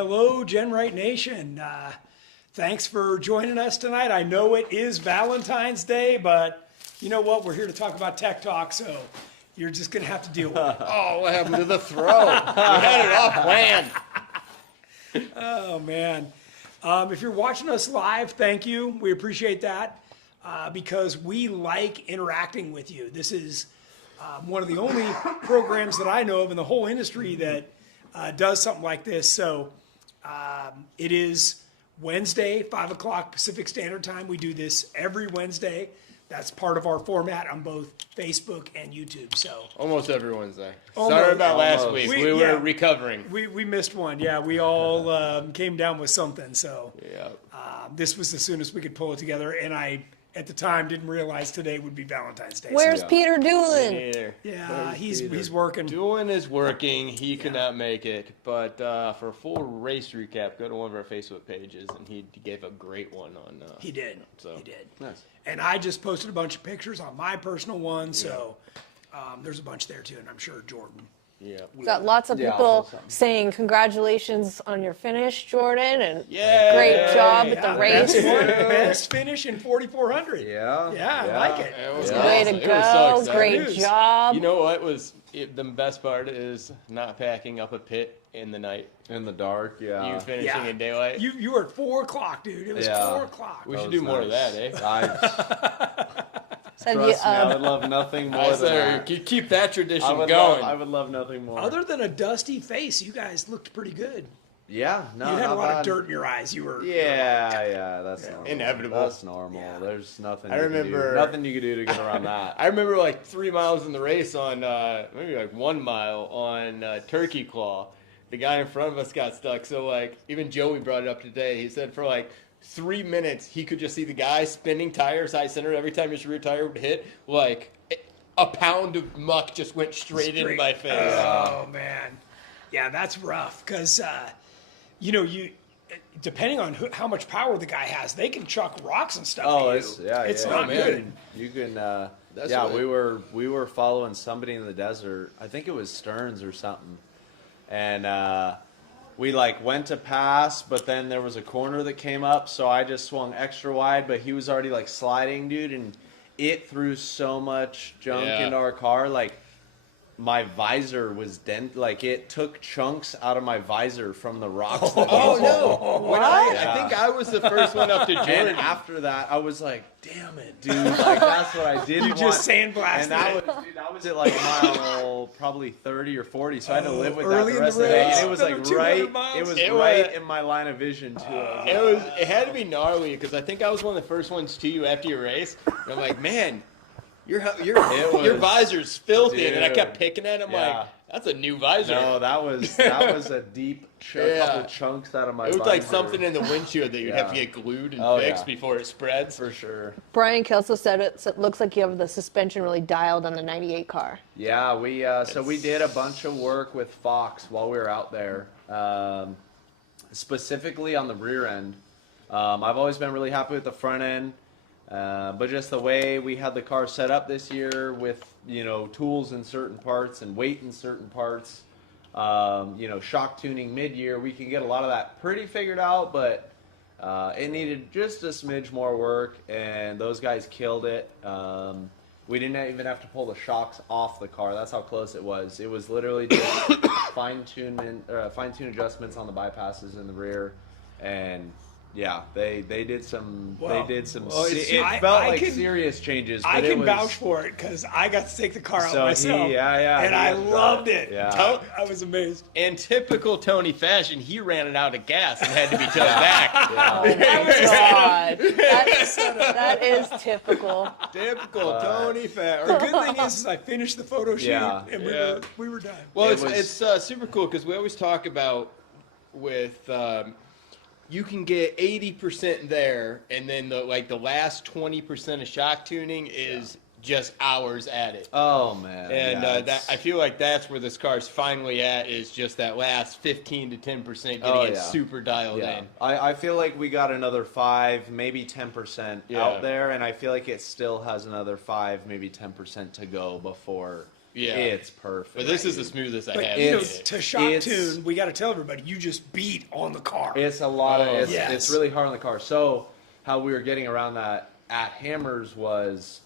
Hello, GenRight Nation. Thanks for joining us tonight. I know it is Valentine's Day, but you know what? We're here to talk about Tech Talk, so you're just going to have to deal with it. Oh, what happened to the throw? We had it all planned. Oh, man. If you're watching us live, thank you. We appreciate that because we like interacting with you. This is one of the only programs that I know of in the whole industry that does something like this. So it is Wednesday, 5 o'clock Pacific Standard Time. We do this every Wednesday. That's part of our format on both Facebook and YouTube. So Almost every Wednesday. Almost. Sorry about last Almost. week. We were recovering. We missed one. Yeah, we all came down with something. So Yeah. this was the soonest we could pull it together. And I, at the time, didn't realize today would be Valentine's Day. Where's So, Peter doing? Neither. yeah, he's working. Doing is working. He could not make it. But for a full race recap, go to one of our Facebook pages, and he gave a great one on. He did. So. He did. Nice. And I just posted a bunch of pictures on my personal one. So there's a bunch there too. And I'm sure Jordan. Yeah. Got lots of Yeah, people awesome. saying congratulations on your finish, Jordan, and Yay! great job at Yeah, the race. best finish in 4,400. Yeah. Yeah, I like it. It was Way awesome. to It was so go! exciting. Great News. job. You know what was the best part is not packing up a pit in the night. In the dark, yeah. You finishing Yeah. in daylight. You were at 4 o'clock, dude. It was Yeah. 4 o'clock. We That should was do more of nice. that, eh? Said Trust you, me, I would love nothing more I than say, that. keep that tradition I would going. love nothing more. Other than a dusty face, you guys looked pretty good. Yeah, no, You had a not lot bad. of dirt in your eyes. You were. Yeah, that's normal. Inevitable. That's normal. Yeah. There's nothing. I you can do- remember- nothing you could do to get around that. I remember like 3 miles in the race on maybe like 1 mile on Turkey Claw. The guy in front of us got stuck. So like even Joey brought it up today. He said for like 3 minutes he could just see the guy spinning tires high center every time his rear tire would hit. Like a pound of muck just went straight into my face. Oh man, yeah, that's rough because you depending on how much power the guy has, they can chuck rocks and stuff. Oh, at it's you. yeah, it's yeah. not man. good. You can. That's Yeah, what- we were following somebody in the desert. I think it was Stearns or something, and we like went to pass, but then there was a corner that came up, so I just swung extra wide. But he was already like sliding, dude, and it threw so much junk Yeah. into our car, like. My visor was dent, like it took chunks out of my visor from the rocks. that Oh was- no! When I think I was the first one up to And Jordan. after that, I was like, "Damn it, dude! Like that's what I didn't You want." just sandblasted And that it. was, dude, that was at like mile probably 30 or 40, so I had to live with that early the in rest the of the day. race, And it was like another 200 right, miles. it was It right was- in my line of vision too. It had to be gnarly because I think I was one of the first ones to you after your race. And I'm like, man, your was- visor's filthy, and I Dude. kept picking at him Yeah. like, that's a new visor. No, that was a deep Yeah. couple chunks out of my. It was like visor. something in the windshield that you'd have to Yeah. get glued and Oh, fixed yeah. before it spreads. for sure. Brian Kelso said it looks like you have the suspension really dialed on the 98 car. Yeah, we did a bunch of work with Fox while we were out there, specifically on the rear end. I've always been really happy with the front end, but just the way we had the car set up this year with tools in certain parts and weight in certain parts, shock tuning mid-year, we can get a lot of that pretty figured out, but it needed just a smidge more work, and those guys killed it. We didn't even have to pull the shocks off the car. That's how close it was. It was literally just fine-tune adjustments on the bypasses in the rear, and yeah, they did some. Well, they did some. well, It I felt can- like serious changes. I but it can was, vouch for it because I got to take the car out So myself. yeah, and he I had to drive loved it. it. Yeah. I was amazed. In typical Tony fashion, he ran it out of gas and had to be towed back. Oh my God, that is typical. Typical Tony The fashion. good thing is I finished the photo shoot Yeah. and Yeah. we were done. Well, It it's super cool because we always talk about with you can get 80% there, and then the last 20% of shock tuning is just hours at it. Oh man. And yeah, that I feel like that's where this car's finally at, is just that last 15 to 10% getting Oh, it yeah. super dialed Yeah, in. I feel like we got another 5, maybe 10% Yeah. out there, and I feel like it still has another 5, maybe 10% to go before Yeah. it's perfect. But this is the smoothest I But have. you know, It's- to shock it's- tune, we got to tell everybody you just beat on the car. It's a lot of it's, Yes. it's really hard on the car. So how we were getting around that at Hammers was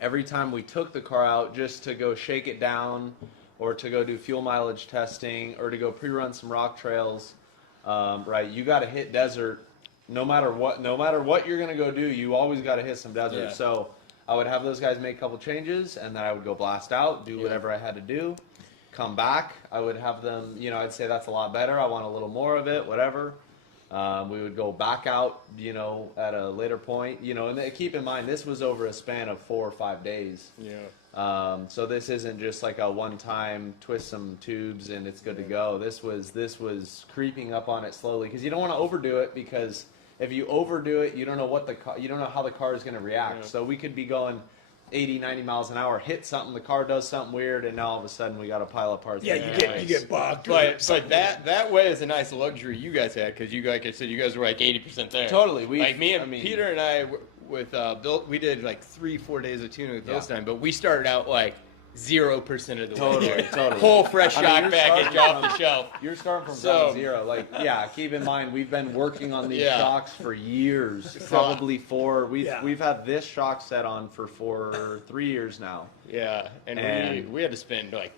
every time we took the car out just to go shake it down or to go do fuel mileage testing or to go pre-run some rock trails, right? You got to hit desert no matter what. No matter what you're gonna go do, you always got to hit some desert. Yeah. So I would have those guys make a couple changes, and then I would go blast out, do whatever I had to do, come back. I would have them, you know, I'd say that's a lot better. I want a little more of it, whatever. We would go back out, you know, at a later point, you know, and keep in mind this was over a span of 4 or 5 days. Yeah. So this isn't just like a one-time twist some tubes and it's good to go. This was creeping up on it slowly because you don't want to overdo it because if you overdo it, you don't know you don't know how the car is going to react. Yeah. So we could be going 80, 90 miles an hour, hit something, the car does something weird, and now all of a sudden we got a pile of parts. Yeah, you get bugged. or But something. that way is a nice luxury you guys had because you, like I said, you guys were like 80% there. Totally. Like me and Peter and I with Bill, we did like 3-4 days of tuning with Bill Stein, but we started out like 0% of the way there. Totally. Whole fresh I mean, shock you're package starting off the shelf. You're starting from So- ground zero. Like, yeah, keep in mind we've been working on these Yeah. shocks for years. Probably Yeah. we've had this shock set on for 3 years now. Yeah, and And- we had to spend like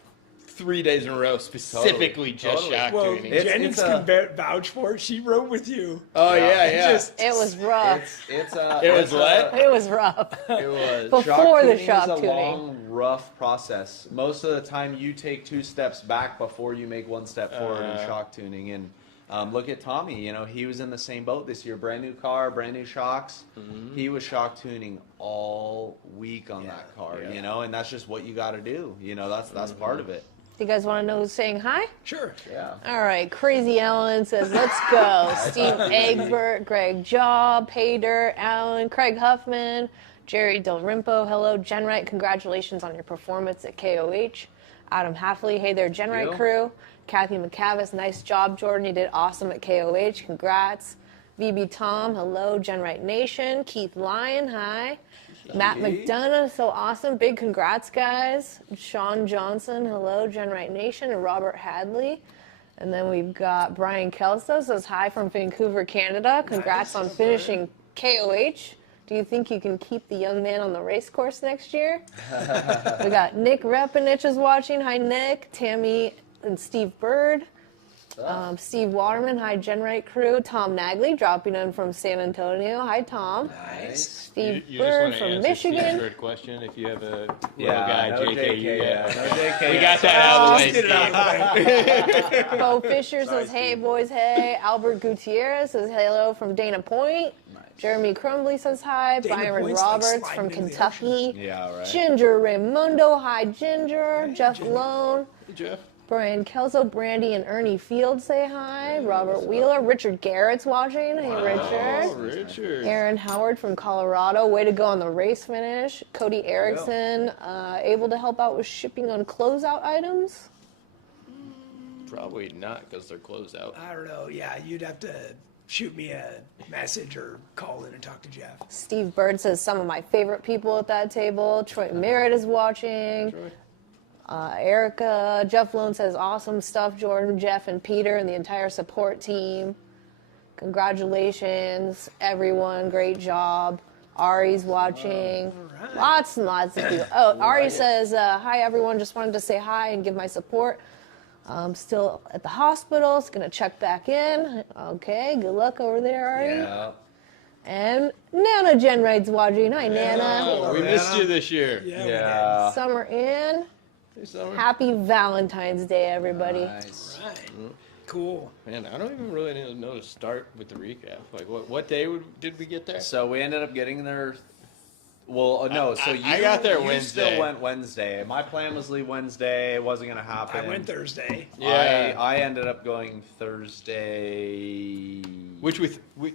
3 days in a row specifically just Totally. shock well, tuning. Jennings it's can vouch for it. She rode with you. Oh yeah, yeah. It was rough. It's It was what? It was rough. It was. Before the tuning shock is a tuning. long, rough process. Most of the time, you take 2 steps back before you make 1 step forward in shock tuning. And look at Tommy. You know, he was in the same boat this year. Brand new car, brand new shocks. Mm-hmm. He was shock tuning all week on that car. Yeah. You know, and that's just what you got to do. You know, that's part of it. You guys want to know who's saying hi? Sure. Yeah. All right, Crazy Ellen says, let's go. Steve Egbert, Greg Jaw, Pater, Allen, Craig Huffman, Jerry Del Rimpo, hello, GenRight, congratulations on your performance at KOH. Adam Halfley, hey there, GenRight you. crew. Kathy McCavis, nice job, Jordan, you did awesome at KOH, congrats. VB Tom, hello, GenRight Nation. Keith Lyon, hi. Matt McDonough, so awesome. Big congrats, guys. Sean Johnson, hello, GenRight Nation. And Robert Hadley. And then we've got Brian Kelso, says hi from Vancouver, Canada. Congrats on finishing KOH. Do you think you can keep the young man on the race course next year? We got Nick Repanich is watching. Hi, Nick. Tammy and Steve Bird. Steve Waterman, hi, GenRight crew. Tom Nagley dropping in from San Antonio. Hi, Tom. Nice. Steve You just Bird want to from answer Michigan. Steve's third question if you have a little Yeah, guy, no JK, you yeah, got. no JK. We got that out of the way, Just get it out of the way. Bo Fisher says, hey, boys, hey. Albert Gutierrez says, hello from Dana Point. Jeremy Crumbly says hi. Dana Byron Point's like Roberts sliding from into the Kentucky. Yeah, right. Ginger Raimundo, hi, Ginger. Jeff Lone. Hey, Jeff. Brian Kelso, Brandy, and Ernie Field say hi. Robert Wheeler. Richard Garrett's watching. Hey, Oh, Richard. Richard. Aaron Howard from Colorado. Way to go on the race finish. Cody Erickson, able to help out with shipping on closeout items. Probably not because they're closed out. I don't know. Yeah, you'd have to shoot me a message or call in and talk to Jeff. Steve Bird says some of my favorite people at that table. Troy Merritt is watching. Erica. Jeff Lone says awesome stuff. Jordan, Jeff, and Peter, and the entire support team. Congratulations, everyone. Great job. Ari's watching. right. Lots and lots of people. Oh, Ari says, hi, everyone. Just wanted to say hi and give my support. I'm still at the hospital. It's going to check back in. Okay, good luck over there, Ari. Yeah. And Nana GenRight's watching. Hi, Nana. Oh, we missed you this year. Yeah. Yeah. Summer in. Hey, Summer. Happy Valentine's Day, everybody. Nice. We did. Right. Cool. Man, I don't even really know to start with the recap. Like, what day did we get there? So we ended up getting there. Well, no. So I got there you Wednesday. still went Wednesday. My plan was leave Wednesday. It wasn't going to happen. I went Thursday. Yeah. I ended up going Thursday. Which we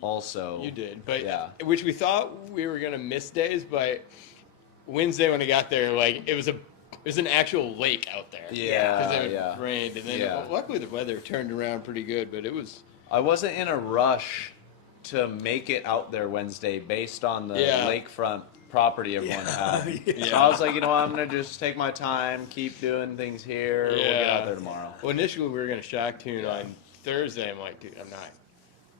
also you did, but yeah. which we thought we were gonna miss days, but Wednesday when I got there, like it was an actual lake out there. Yeah, because it yeah. rained, and then Yeah. luckily the weather turned around pretty good, but it was. I wasn't in a rush to make it out there Wednesday based on the Yeah. lakefront property everyone had. Yeah. So I was like, you know what, I'm gonna just take my time, keep doing things here. We'll get out there tomorrow. Well, initially we were gonna shock tune on Thursday. I'm like, dude, I'm not.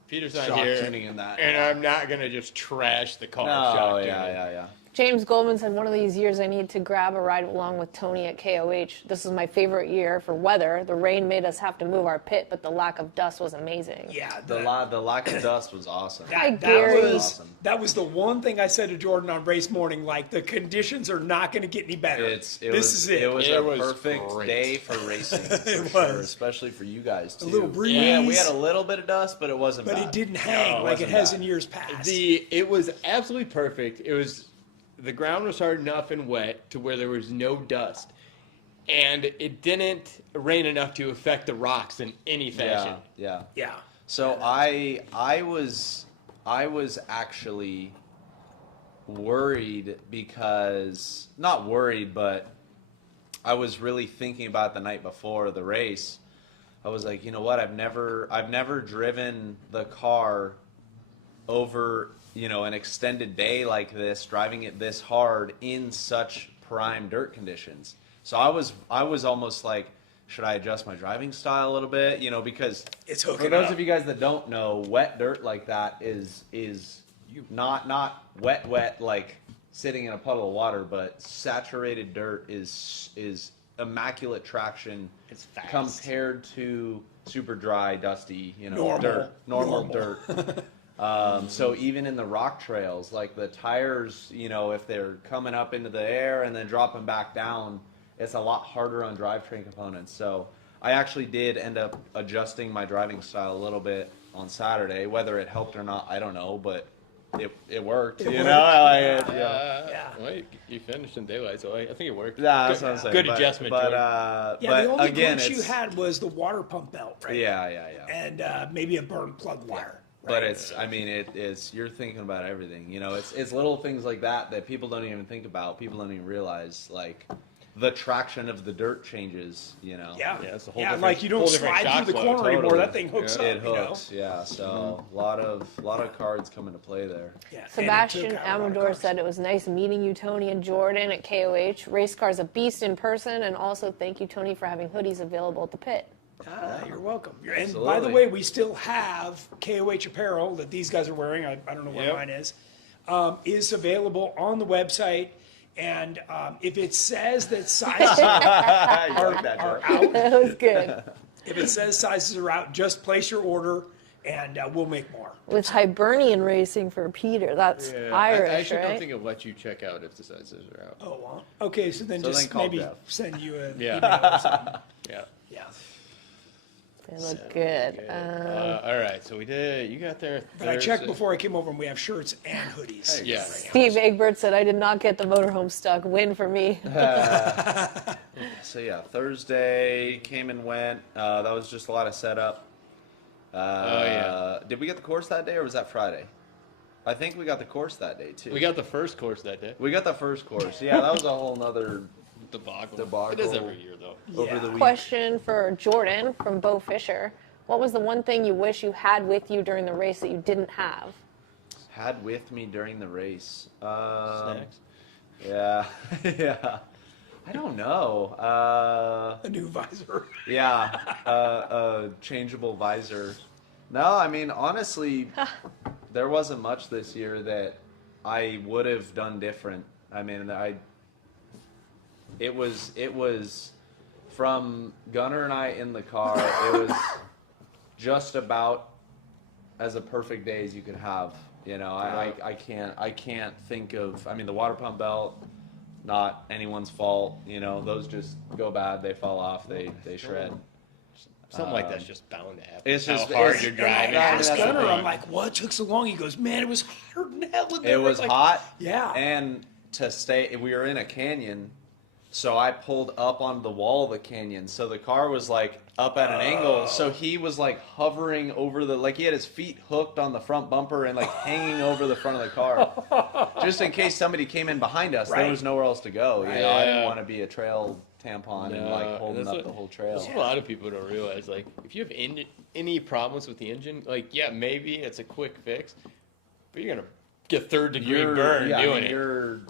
Peter's not Shock here, tuning in that. and I'm not gonna just trash the car. No, shock tuning. yeah. James Goldman said, one of these years I need to grab a ride along with Tony at KOH. This is my favorite year for weather. The rain made us have to move our pit, but the lack of dust was amazing. Yeah, The lack of dust was awesome. Hi, that Gary. was Awesome. that was the one thing I said to Jordan on race morning. Like, the conditions are not going to get any better. This is it. It was It a was perfect great. day for racing. It For was. sure, especially for you guys too. A little breeze. Yeah, we had a little bit of dust, but it wasn't but bad. it didn't hang No, like it wasn't has bad. in years past. It was absolutely perfect. The ground was hard enough and wet to where there was no dust, and it didn't rain enough to affect the rocks in any fashion. Yeah. yeah. So I was actually worried because not worried, but I was really thinking about the night before the race. I was like, you know what? I've never driven the car over, an extended day like this, driving it this hard in such prime dirt conditions. So I was almost like, should I adjust my driving style a little bit? Because It's for hooking those up. of you guys that don't know, wet dirt like that is not wet like sitting in a puddle of water, but saturated dirt is immaculate traction. It's fast. Compared to super dry, dusty, Normal. normal dirt. So even in the rock trails, like the tires, if they're coming up into the air and then dropping back down, it's a lot harder on drivetrain components. So I actually did end up adjusting my driving style a little bit on Saturday. Whether it helped or not, I don't know, but it worked. It you worked. know, Yeah. Well, you finished in daylight, so I think it worked. Yeah, that's Good- what I'm saying. Good But- adjustment, but Jordan. Yeah, but the only again, glitch you it's had was the water pump belt, right? yeah. And maybe a burned plug wire. But it's you're thinking about everything. It's little things like that people don't even think about. People don't even realize, like, the traction of the dirt changes. Yeah. Yeah, it's a whole yeah, different- like you don't whole different slide shock through the flow, corner anymore. totally. That thing hooks Yeah. up. It hooks, yeah. So a lot of cards come into play there. Yeah. and it Sebastian took out a lot of Amador cars. said it was nice meeting you, Tony and Jordan at KOH. Race car's a beast in person, and also thank you, Tony, for having hoodies available at the pit. You're welcome. And by the Absolutely. way, we still have KOH apparel that these guys are wearing. I don't know what Yep. mine is available on the website. And if it says that sizes You like that, are Joe? out, That was good. if it says sizes are out, just place your order and we'll make more. With Hibernian Racing for Peter. That's Yeah, Irish, I actually right? don't think it'll let you check out if the sizes are out. Oh, well. Okay, so then So just then call maybe Jeff. send you an Yeah. email or something. Yeah. Yeah. They look good. All right, so we did. You got there. But I checked before I came over and we have shirts and hoodies. Yeah. Steve Egbert said, I did not get the motorhome stuck. Win for me. So yeah, Thursday came and went. That was just a lot of setup. Yeah. Did we get the course that day or was that Friday? I think we got the course that day too. We got the first course that day. We got the first course. Yeah, that was a whole nother Debacle. Debacle. It is every year though. over the week. Question for Jordan from Bo Fisher. What was the one thing you wish you had with you during the race that you didn't have? Had with me during the race. Snacks. Yeah, yeah. I don't know. A new visor. Yeah, a changeable visor. No, I mean honestly, there wasn't much this year that I would have done different. I mean, it was from Gunnar and I in the car. It was just about as a perfect day as you could have. I can't think of. I mean, the water pump belt, not anyone's fault. Those just go bad. They fall off. They shred. Something like that's just bound to happen. It's just how hard it's- you're And I driving. asked that's the Gunnar, thing. I'm like, what took so long? He goes, man, it was hotter than hell in there. It was Like, hot. Yeah. And to stay, we were in a canyon, so I pulled up on the wall of the canyon. So the car was like up at an angle. So he was like hovering over like he had his feet hooked on the front bumper and like hanging over the front of the car, just in case somebody came in behind us. Right. There was nowhere else to go. Right. I didn't Yeah. want to be a trail tampon and like holding that's up what- the whole trail. That's what a lot of people don't realize. Like, if you have any problems with the engine, like, yeah, maybe it's a quick fix, but you're gonna get third-degree burn doing it.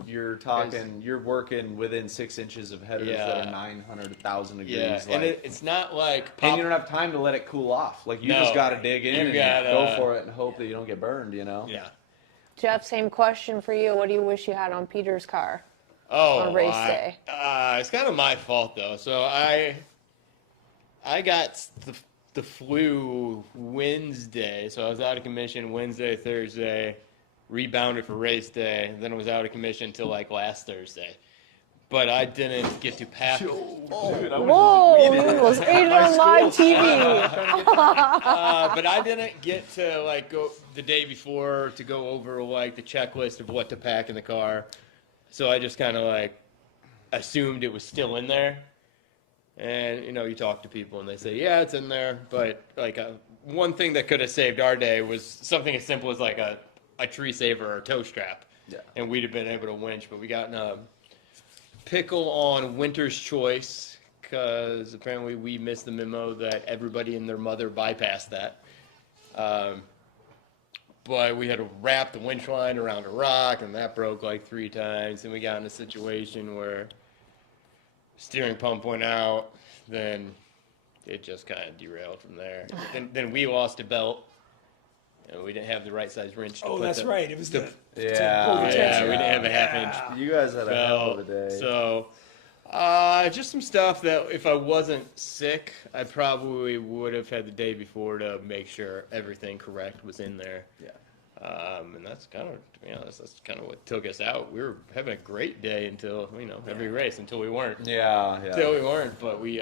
You're talking. You're working within 6 inches of headers that are 900,000 degrees. Yeah, Like, and it's not like and you don't have time to let it cool off. Like you just got to dig in and go for it and hope that you don't get burned. You know. Yeah. Jeff, same question for you. What do you wish you had on Peter's car Oh, on race day? It's kind of my fault though. So I got the flu Wednesday, so I was out of commission Wednesday, Thursday, rebounded for race day, then I was out of commission until like last Thursday. But I didn't get to pack. Whoa, you was ate it on live TV. But I didn't get to like go the day before to go over like the checklist of what to pack in the car. So I just kind of like assumed it was still in there. And you know, you talk to people and they say, yeah, it's in there. But like one thing that could have saved our day was something as simple as like a tree saver or a tow strap. Yeah. And we'd have been able to winch, but we got in a pickle on Winter's Choice because apparently we missed the memo that everybody and their mother bypassed that. But we had to wrap the winch line around a rock, and that broke like 3 times. And we got in a situation where steering pump went out, then it just kind of derailed from there. Then we lost a belt, and we didn't have the right size wrench. Oh, that's right. It was the we didn't have a half-inch. You guys had a hell of a day. So, just some stuff that if I wasn't sick, I probably would have had the day before to make sure everything correct was in there. Yeah. And that's kind of, to be honest, that's kind of what took us out. We were having a great day until, every race, until we weren't. Until we weren't, but we,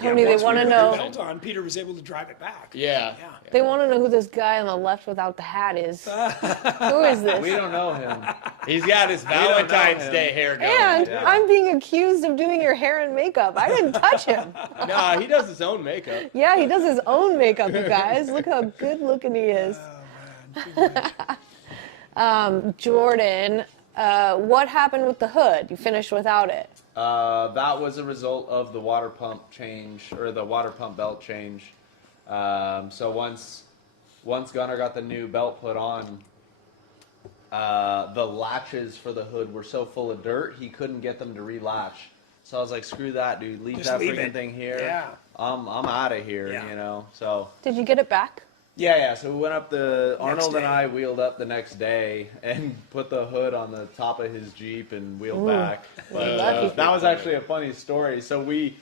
Tony, they once want to we put know. the belt on, Peter was able to drive it back. Yeah. They want to know who this guy on the left without the hat is. Who is this? We don't know him. He's got his Valentine's Day hair going. And I'm being accused of doing your hair and makeup. I didn't touch him. Nah, he does his own makeup. Yeah, he does his own makeup, you guys. Look how good looking he is. Jordan, what happened with the hood? You finished without it. That was a result of the water pump change, or the water pump belt change. So once Gunnar got the new belt put on, the latches for the hood were so full of dirt, he couldn't get them to relatch. So I was like, screw that, dude. Leave that freaking thing here. Yeah. I'm out of here, Yeah. you know. So Did you get it back? yeah. So we went up Arnold and day. I wheeled up the next day and put the hood on the top of his Jeep and wheeled back. Lucky. That was actually a funny story. So we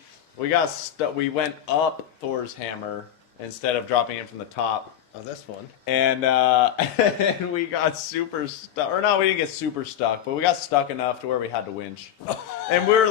got we went up Thor's hammer instead of dropping it from the top. Oh, that's fun. And and we got super stuck. Or no, we didn't get super stuck, but we got stuck enough to where we had to winch. And we were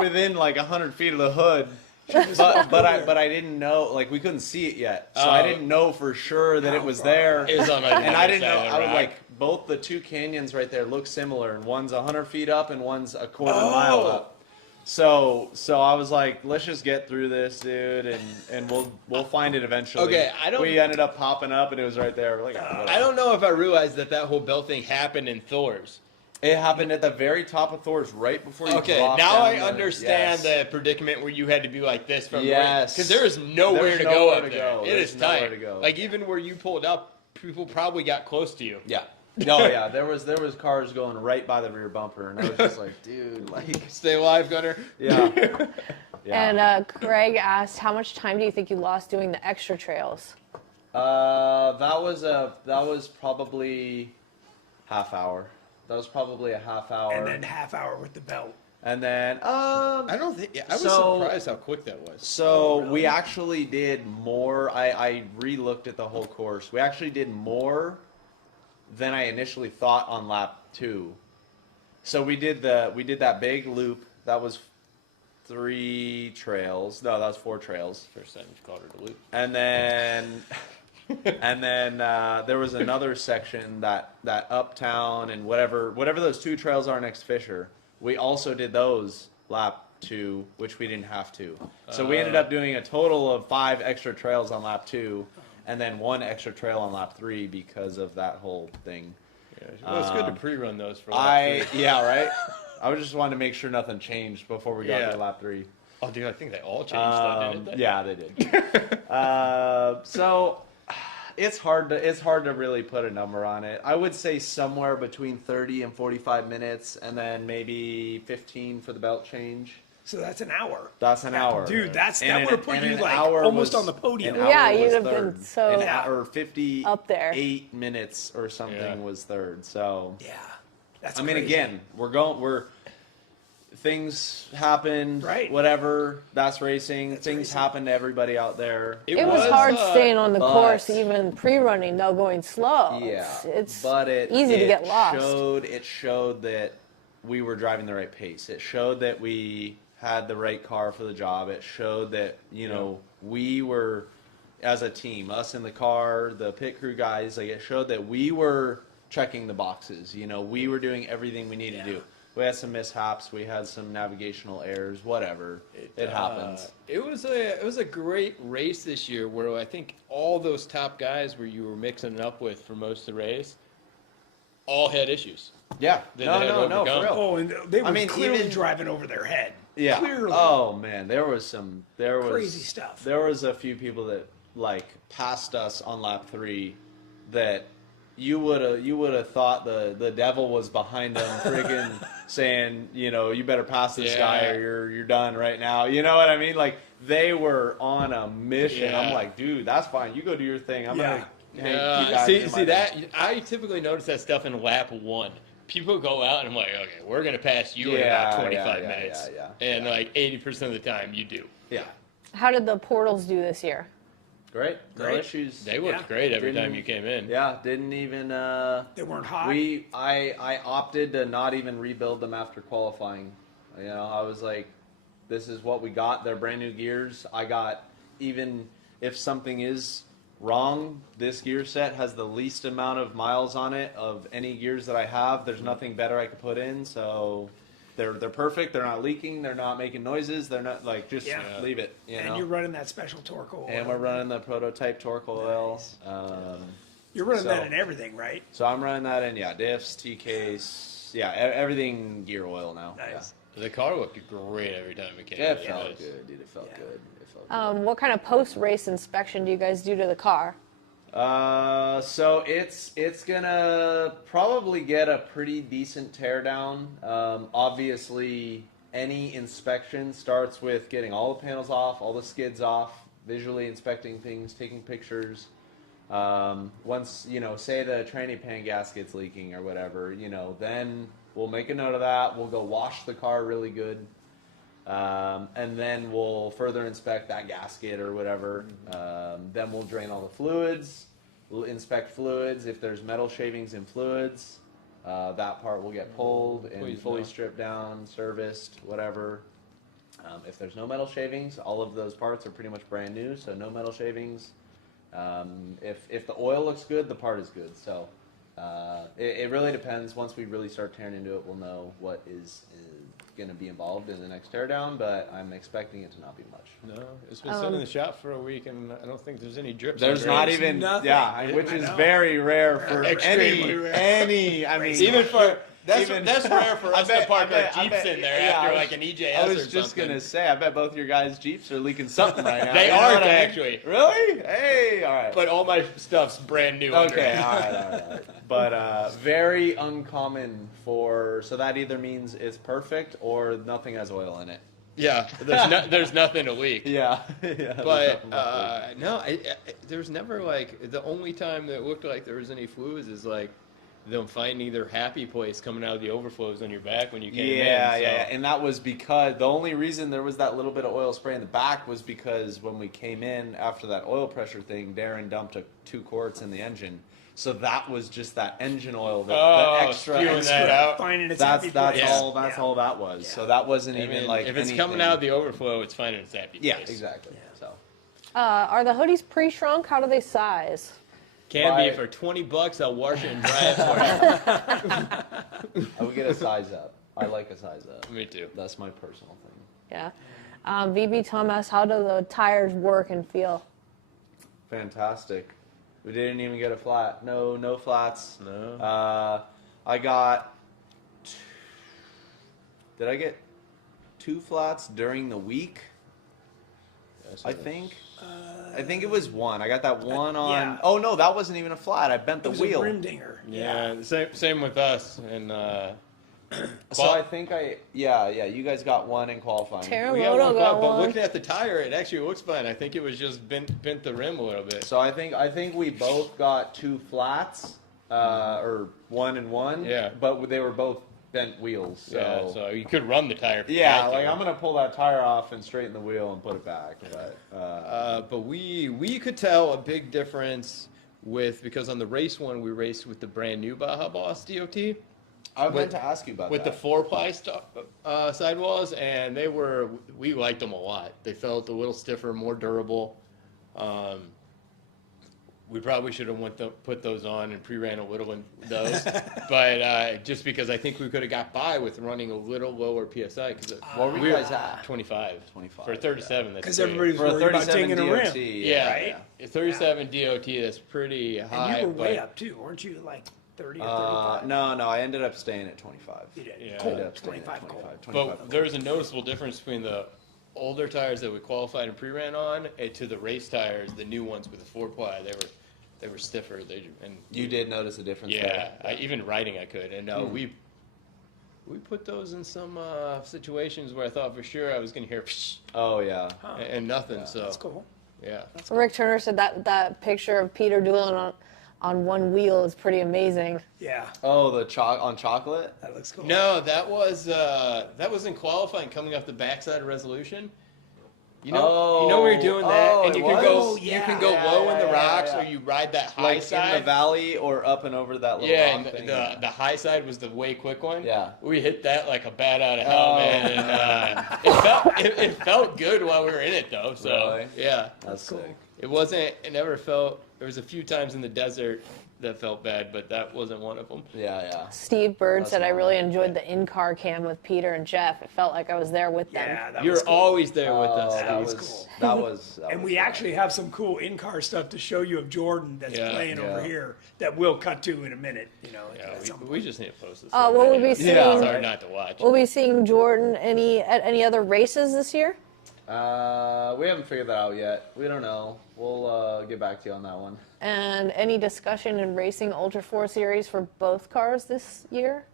within like 100 feet of the hood. But I didn't know, like we couldn't see it yet, so I didn't know for sure that it was there. It was on my and I didn't know. side of the I was rock. like, both the two canyons right there look similar, and one's 100 feet up and one's a quarter mile up. So I was like, let's just get through this, dude, and we'll find it eventually. Okay, We ended up popping up, and it was right there. We're like, I don't know if I realized that whole belt thing happened in Thor's. It happened at the very top of Thor's, right before you. Okay, drop now down I the- understand yes. the predicament where you had to be like this from Yes. because there is nowhere There's to go nowhere up to there. go. It There's is nowhere tight. to go. Like even where you pulled up, people probably got close to you. Yeah. Oh yeah, there was cars going right by the rear bumper, and I was just like, dude, like, Stay alive, Gunner. yeah. Yeah. And Craig asked, how much time do you think you lost doing the extra trails? That was probably half hour. That was probably a half hour. And then half hour with the belt. And then I don't think. Yeah, I was surprised how quick that was. So we actually did more. I re-looked at the whole course. We actually did more than I initially thought on lap 2. So we did that big loop. That was 3 trails. No, that was 4 trails. First time you've called it a loop. And then there was another section that uptown and whatever those 2 trails are next Fisher. We also did those lap 2, which we didn't have to. So we ended up doing a total of 5 extra trails on lap 2, and then 1 extra trail on lap 3 because of that whole thing. Yeah, well, it's good to pre-run those for lap 3. Yeah, right. I just wanted to make sure nothing changed before we got Yeah. to lap 3. Oh, dude, I think they all changed, though, didn't they? Yeah, they did. So It's hard to really put a number on it. I would say somewhere between 30 and 45 minutes, and then maybe 15 for the belt change. So that's an hour. That's an hour, Dude, that And would have put and you an like hour almost was- on the podium. an Yeah, hour you'd was have been third. so An hour, 58 up there. minutes or something Yeah. was third. So Yeah. That's I mean, crazy. again, we're things happen, Right. Whatever. That's racing. That's Things racing. happen to everybody out there. It was hard staying on the but- course, even pre-running, though, going slow. Yeah, It's but it easy to it get lost. It showed that we were driving the right pace. It showed that we had the right car for the job. It showed that we were, as a team, us in the car, the pit crew guys. Like it showed that we were checking the boxes. We were doing everything we needed to do. We had some mishaps. We had some navigational errors. Whatever, it happens. It was a great race this year where I think all those top guys where you were mixing it up with for most of the race all had issues. Yeah. They No, had to for overcome. real. Oh, and they were mean, clearly even- driving over their head. Yeah. Clearly. Oh man, there was Crazy stuff. There was a few people that like passed us on lap 3 that you would have thought the devil was behind them, friggin' saying, you better pass this guy or you're done right now. You know what I mean? Like they were on a mission. Yeah. I'm like, dude, that's fine. You go do your thing. I'm gonna hang you guys in my See that thing. I typically notice that stuff in lap 1. People go out and I'm like, okay, we're gonna pass you in Yeah, about 25 yeah, minutes, yeah. and like 80% of the time you do. Yeah. How did the portals do this year? Great. No Great. issues. They looked Yeah. great every Didn't- time you came in. Yeah, didn't even They weren't hot. I opted to not even rebuild them after qualifying. I was like, this is what we got. They're brand new gears. I got, even if something is wrong, this gear set has the least amount of miles on it of any gears that I have. There's nothing better I could put in, so they're perfect. They're not leaking. They're not making noises. They're not like just Yeah. leave it. and you're running that special torque oil. And we're running the prototype torque oil. You're running that so- in everything, right? So I'm running that in, diffs, T-case, everything gear oil now. Nice. The car looked great every time it came Yeah, in. it felt Nice. good, dude. It felt Yeah. good. It felt good. What kind of post-race inspection do you guys do to the car? So it's gonna probably get a pretty decent teardown. Obviously, any inspection starts with getting all the panels off, all the skids off, visually inspecting things, taking pictures. Once say the tranny pan gasket's leaking or whatever, then we'll make a note of that. We'll go wash the car really good. And then we'll further inspect that gasket or whatever. Then we'll drain all the fluids. We'll inspect fluids. If there's metal shavings in fluids, that part will get pulled and Please fully no. stripped down, serviced, whatever. If there's no metal shavings, all of those parts are pretty much brand new, so no metal shavings. If the oil looks good, the part is good. So it really depends. Once we really start tearing into it, we'll know what is going to be involved in the next teardown, but I'm expecting it to not be much. No, it's been sitting in the shop for a week, and I don't think there's any drips. There's under not it. even, nothing. which I is know. very rare for Extremely rare. any. I mean, Even for that's even- rare for us to park our I Jeeps bet- in there yeah, after I was- like an EJS I or was just something. gonna say, I bet both your guys' Jeeps are leaking something right now. They You know aren't what I mean? actually. Really? Hey, all right. But all my stuff's brand new. under Okay, it. all right. But very uncommon so that either means it's perfect or nothing has oil in it. Yeah, there's nothing to leak. Yeah, yeah. But no, there's never like the only time that it looked like there was any fluids is like them finding their happy place coming out of the overflows on your back when you came in. Yeah, so. yeah, and that was because the only reason there was that little bit of oil spray in the back was because when we came in after that oil pressure thing, Darren dumped 2 quarts in the engine. So that was just that engine oil, the extra. spewing that out. Finding its That's happy that's place. all. That's Yeah. all that was. Yeah. So that wasn't I even mean, like if it's anything. coming out of the overflow, it's finding its happy Yeah, place. exactly. Yeah. So Are the hoodies pre-shrunk? How do they size? Can Buy- be for $20. I'll wash it and dry it for you. I would get a size up. I like a size up. Me too. That's my personal thing. Yeah. VB Thomas, how do the tires work and feel? Fantastic. We didn't even get a flat. No flats. No. I got. Did I get 2 flats during the week? I think it was one. I got that one on. yeah. Oh no, that wasn't even a flat. I bent It the was wheel. a rim dinger. Yeah, same with us. And So I think you guys got one in qualifying. we got Teramoto got but one. looking at the tire, it actually looks fine. I think it was just bent the rim a little bit. So I think we both got two flats, or one and one. Yeah. But they were both bent wheels. So Yeah, so you could run the tire. yeah, back like there. I'm gonna pull that tire off and straighten the wheel and put it back. But we could tell a big difference because on the race one we raced with the brand new Baja Boss DOT. I meant to ask you about with that. the 4-ply sidewalls, and we liked them a lot. They felt a little stiffer, more durable. We probably should have put those on and pre-ran a little in those, but just because I think we could have got by with running a little lower PSI. Because What were you guys at? 25. 25, For a 37, that's Because great. everybody's For a worried about 37 taking a DOT. rim. Yeah, right? a 37 DOT, that's pretty high. And you were way but up too, weren't you? Like 30 or 35? No, I ended up staying at 25. You did. Yeah. Cold. Ended up staying 25 at cold. 25. But there's a noticeable difference between the older tires that we qualified and pre-ran on and to the race tires, the new ones with the 4-ply. They were stiffer. And You did notice a difference yeah, there? even riding I could. And we put those in some situations where I thought for sure I was going to hear Oh, yeah. and nothing. So That's cool. yeah. Rick Turner said that picture of Peter dueling on one wheel is pretty amazing. Yeah, Oh, on chocolate? that looks cool. No, that was in qualifying coming off the backside of Resolution. You know where you're doing that, and it you can was? go Yeah. you can go Yeah, low in the yeah, rocks, yeah. or you ride that high Like side. in the valley or up and over that little Yeah, rock and thing? the high side was the way quick one. Yeah. We hit that like a bat out of hell, Oh. man. And it felt good while we were in it, though. So Really? yeah, That's cool. sick. it never felt. There was a few times in the desert that felt bad, but that wasn't one of them. Yeah. Steve Bird That's said, I wild. really enjoyed the in-car cam with Peter and Jeff. It felt like I was there with them. Yeah, that You're was cool. always there with us. That Steve. was cool. That was. And we actually have some cool in-car stuff to show you of Jordan that's Yeah, playing yeah. over here that we'll cut to in a minute. You know, Yeah, at some point. we just need to post this. What will we be seeing? Yeah. Sorry not to watch. We'll be seeing Jordan at any other races this year? We haven't figured that out yet. We don't know. We'll get back to you on that one. And any discussion in racing Ultra 4 Series for both cars this year?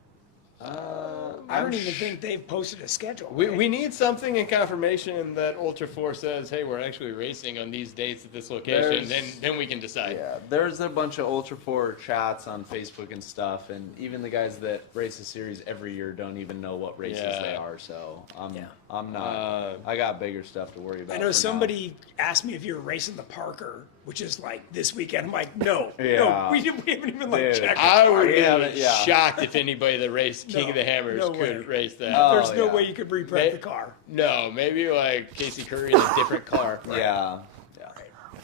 I don't even think they've posted a schedule. We need something in confirmation that Ultra 4 says, hey, we're actually racing on these dates at this location. Then we can decide. Yeah, there's a bunch of Ultra 4 chats on Facebook and stuff, and even the guys that race the series every year don't even know what races Yeah. they are. So Yeah. I'm not. I got bigger stuff to worry about. I know for now. somebody asked me if you were racing the Parker, which is like this weekend. I'm like, no, Yeah. we haven't even like Dude. checked. I the would Parker. be Yeah. shocked if anybody that raced King No, of the Hammers no could way. race that. There's no yeah. way you could reprep the car. No, maybe like Casey Curry in a different car. Yeah.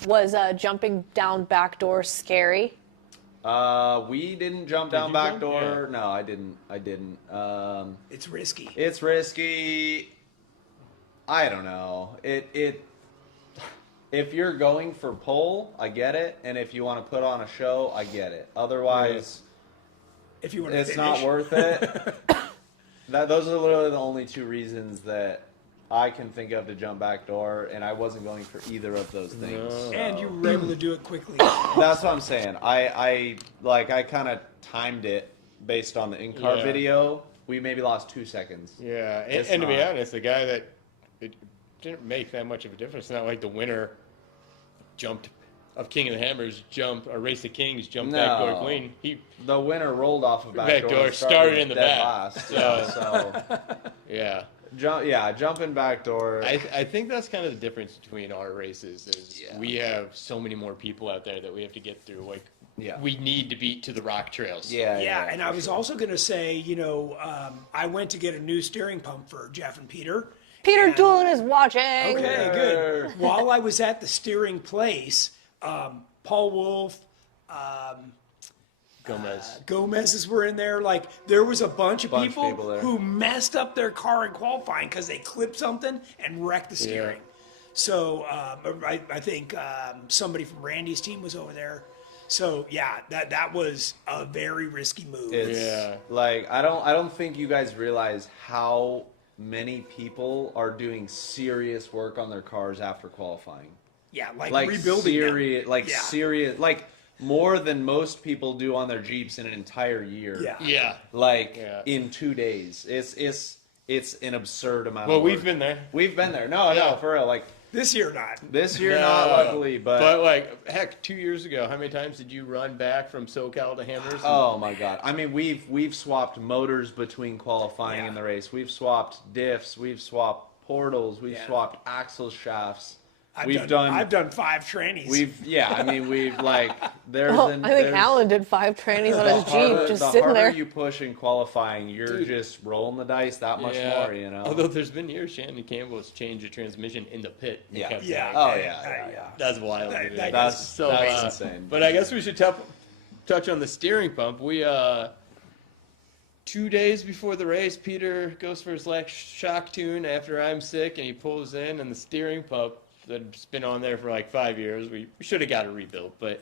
Was jumping down back doors scary? We didn't jump down you back jump? door. No, I didn't. It's risky. It's risky. I don't know. If you're going for pole, I get it, and if you want to put on a show, I get it. Otherwise, If you want to it's finish. not worth it. Those are literally the only two reasons that I can think of to jump back door, and I wasn't going for either of those things. No. And you were able to do it quickly. That's what I'm saying. I kind of timed it based on the in-car Yeah. video. We maybe lost 2 seconds. Yeah, It's and to be not. honest, the guy that it didn't make that much of a difference. It's not like the winner jumped of King of the Hammers or Race of Kings jumped backdoor No. clean. He The winner rolled off of back Back door. door, and started in the dead back. last. So- So yeah. jumping back door. I think that's kind of the difference between our races is Yeah. we have so many more people out there that we have to get through. Like Yeah. we need to beat to the rock trails. Yeah, and I was also going to say, I went to get a new steering pump for Jeff and Peter. Peter And- Doolin is watching. Okay, good. While I was at the steering place, Paul Wolf, Gomez's were in there. Like, there was a bunch of Bunch of people, people there. who messed up their car in qualifying because they clipped something and wrecked the steering. So I think somebody from Randy's team was over there. So yeah, that was a very risky move. It's Yeah. like I don't think you guys realize how many people are doing serious work on their cars after qualifying. Yeah, like rebuilding them. Like serious, like more than most people do on their Jeeps in an entire year. Yeah. Yeah. Like Yeah. in 2 days. It's an absurd amount Well, of work. we've been there. We've been there. No, Yeah. no, for real. Like This year, not. this year, No. not luckily, But like, heck, 2 years ago, how many times did you run back from SoCal to Hammers? oh my god! I mean, we've swapped motors between qualifying Yeah. and the race. We've swapped diffs. We've swapped portals. We've Yeah. swapped axle shafts. I've done 5 trannies. I mean, we've like there's. Oh, an, I think there's, Alan did 5 trannies on his Jeep, just the sitting harder there. you push in qualifying, you're Dude. just rolling the dice that much more. You know. Although there's been years Shannon Campbell has changed the transmission in the pit. And Yeah. kept Yeah. going. Oh yeah. That's wild. That- dude. that That's so that's insane. But I guess we should touch on the steering pump. We 2 days before the race, Peter goes for his last shock tune after I'm sick, and he pulls in, and the steering pump that's been on there for like 5 years. We should have got it rebuilt, but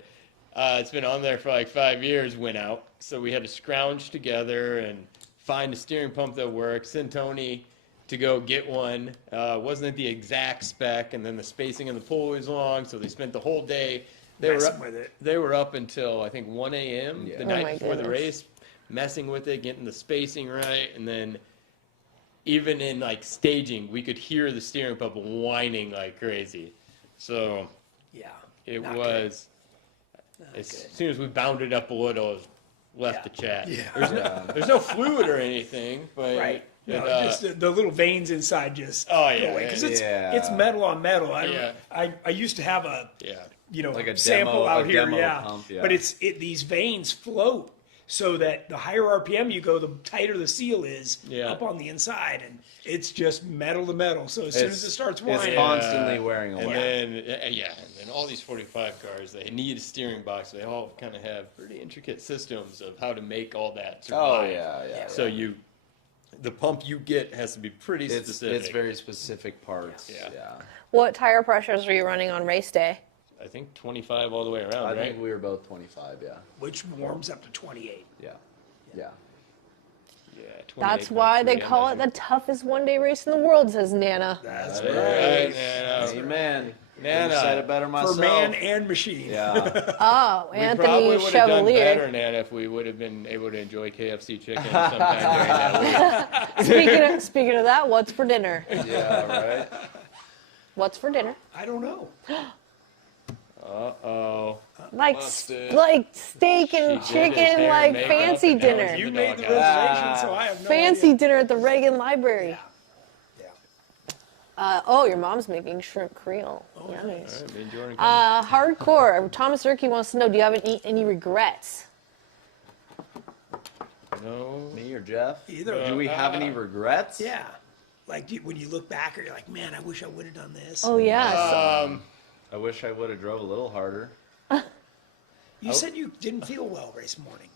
it's been on there for like 5 years. Went out, so we had to scrounge together and find a steering pump that works. Send Tony to go get one. Wasn't at the exact spec, and then the spacing of the pulley was long, so they spent the whole day. They Messing were up, with it. They were up until I think 1 a.m. Yeah. the Oh night my before the goodness. race, messing with it, getting the spacing right, and then even in like staging, we could hear the steering pump whining like crazy. So Yeah. it Not was good. as soon as we bounded up a little, left the chat. Yeah. There's no fluid or anything, but Right. it, No, just the little veins inside just. Oh, yeah, Because yeah. it's metal on metal. Yeah. I used to have a yeah. Like a sample demo- out a here, demo yeah. pump, yeah. But these veins float so that the higher RPM you go, the tighter the seal is Yeah. up on the inside, and it's just metal to metal. So as soon as it starts it's whining, constantly wearing And away. then all these 45 cars, they need a steering box. They all kind of have pretty intricate systems of how to make all that survive. Oh yeah. So the pump you get has to be pretty It's specific. very specific parts. Yeah. Yeah. What tire pressures were you running on race day? I think 25 all the way around, I right? think we were both 25. Yeah. which warms up to 28. Yeah. Yeah. Yeah, That's why they 28.3, call I it the imagine. toughest one-day race in the world, says Nana. That's Right, right. Nana. Amen. Nana. Couldn't have said it better For myself. man and machine. Yeah. Oh, We Anthony probably would have done better, Chevalier. Nana, if we would have been able to enjoy KFC chicken sometime during that week. Speaking of that, what's for dinner? Yeah. Right. What's for dinner? I don't know. Uh-oh. Like Busted. like steak and She did his chicken, hair like and makeup, fancy and now dinner. he's You the made the doghouse. reservation, so I have no Fancy idea. dinner at the Reagan Library. Yeah. Oh, your mom's making shrimp creole. Yummy. All right, me and Jordan come. Hardcore. Thomas Durkee wants to know: do you have any regrets? No. Me or Jeff? Either. Do we have any regrets? Yeah. Like when you look back, or you're like, man, I wish I would have done this. Oh yes. I wish I would have drove a little harder. You said you didn't feel well race morning.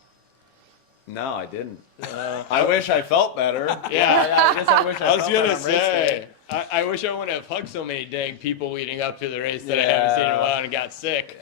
No, I didn't. I wish I felt better. Yeah. I guess I wish I, I was felt gonna better on race day. say, I wish I wouldn't have hugged so many dang people leading up to the race that I haven't seen in a Yeah. while and got sick.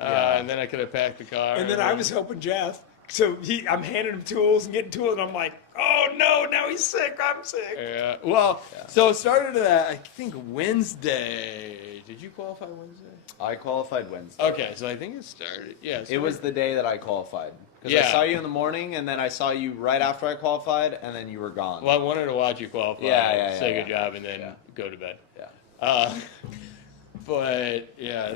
Yeah. And then I could have packed the car. And then I was helping Jeff. So I'm handing him tools and getting tools, and I'm like, oh no, now he's sick. I'm sick. Yeah. Well, so it started I think Wednesday. Did you qualify Wednesday? I qualified Wednesday. Okay, so I think it started. Yeah. It was the day that I qualified. Because Yeah. I saw you in the morning, and then I saw you right after I qualified, and then you were gone. Well, I wanted to watch you qualify. Yeah, say yeah, good job, and then Yeah. go to bed. Yeah. But yeah.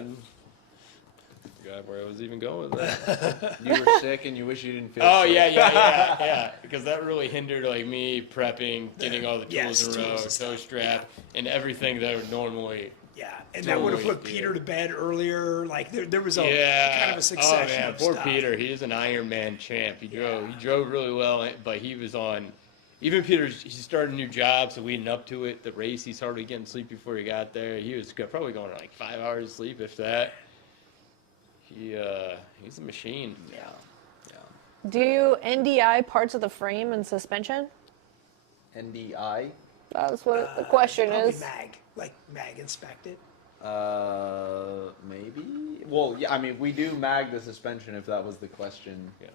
God, where I was even going with that. You were sick, and you wish you didn't feel Oh sick. yeah. Because that really hindered like me prepping, getting all the Yes, tools in a row, tools and toe stuff. strap, and everything that would normally. Yeah, and that would have Totally put did. Peter to bed earlier. Like there was a Yeah. kind of a succession Oh man, of poor stuff. Peter. He is an Ironman champ. He drove really well, but he was on. Even Peter, he started a new job, so leading up to it, the race, he started getting sleep before he got there. He was probably going to like 5 hours of sleep, if that. He's a machine. Yeah. Do you NDI parts of the frame and suspension? NDI? That's what the question Probably is. mag inspected. Maybe? Well, yeah, I mean, we do mag the suspension if that was the question. Yeah.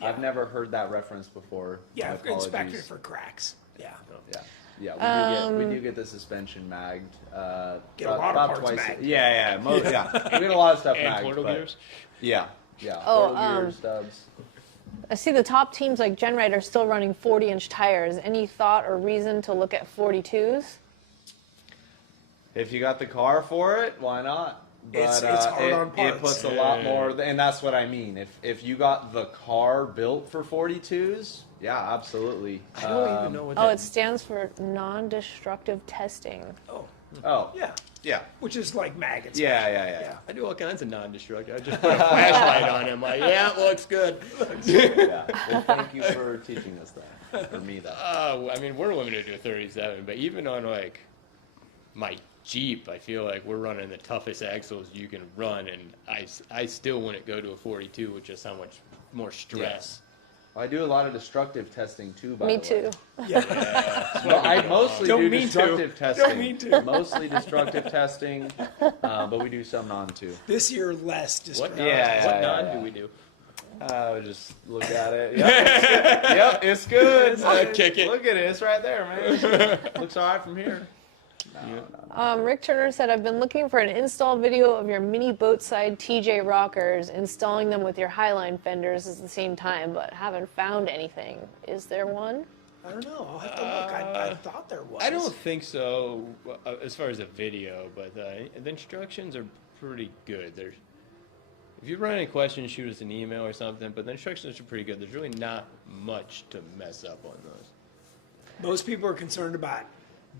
I've never heard that reference before. Yeah, My I've inspected apologies. it for cracks. Yeah. Yeah. Yeah, we do get the suspension magged. Get a lot of about parts twice. magged. Yeah. We get a lot of stuff And magged. portal but- gears. Yeah. Oh, Portal gears, stubs. I see the top teams like GenRight are still running 40-inch tires. Any thought or reason to look at 42s? If you got the car for it, why not? But It's hard on it parts. puts a lot more, and that's what I mean. If you got the car built for 42s, yeah, absolutely. I don't even know what Oh, that it stands for non-destructive testing. Oh, Yeah, which is like maggots. yeah. I do all kinds of non-destructive. I just put a flashlight on him. Like, yeah, it looks good. Yeah. Well, thank you for teaching us that. For me, that. I mean, we're limited to a 37, but even on like my Jeep, I feel like we're running the toughest axles you can run, and I still wouldn't go to a 42 with just how much more stress. I do a lot of destructive testing too. By Me the way. too. Well, I mostly Don't do mean to. destructive testing. Don't mean to. Mostly destructive testing, but we do some non too. This year, less What, destructive. what non do we do? Just look at it. Yep, it's good. Kick it. Look at it. It's right there, man. Looks all right from here. Rick Turner said, I've been looking for an install video of your mini boatside TJ rockers, installing them with your Highline fenders at the same time, but haven't found anything. Is there one? I don't know. I'll have to look. I thought there was. I don't think so, as far as a video, but the instructions are pretty good. There's, if you run any questions, shoot us an email or something, but the instructions are pretty good. There's really not much to mess up on those. Most people are concerned about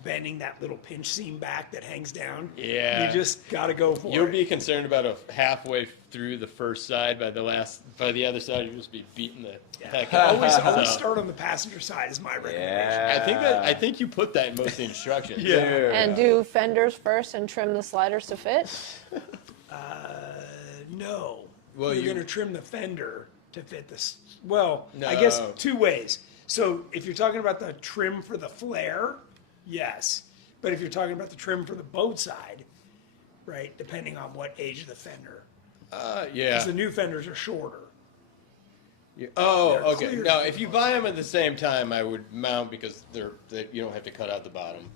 bending that little pinch seam back that hangs down. Yeah. You just got to go for You'll it. be concerned about a halfway through the first side. By the other side, you'll just be beating the heck out of it. Always So, start on the passenger side is my recommendation. Yeah. I think you put that in most of the instructions. Yeah. And do fenders first and trim the sliders to fit? No. Well, You're you- going to trim the fender to fit this. Well, No. I guess two ways. So if you're talking about the trim for the flare, yes. But if you're talking about the trim for the boat side, right, depending on what age of the fender. Yeah. Because the new fenders are shorter. Oh, They're okay. clear. Now, if you buy them at the same time, I would mount because you don't have to cut out the bottom.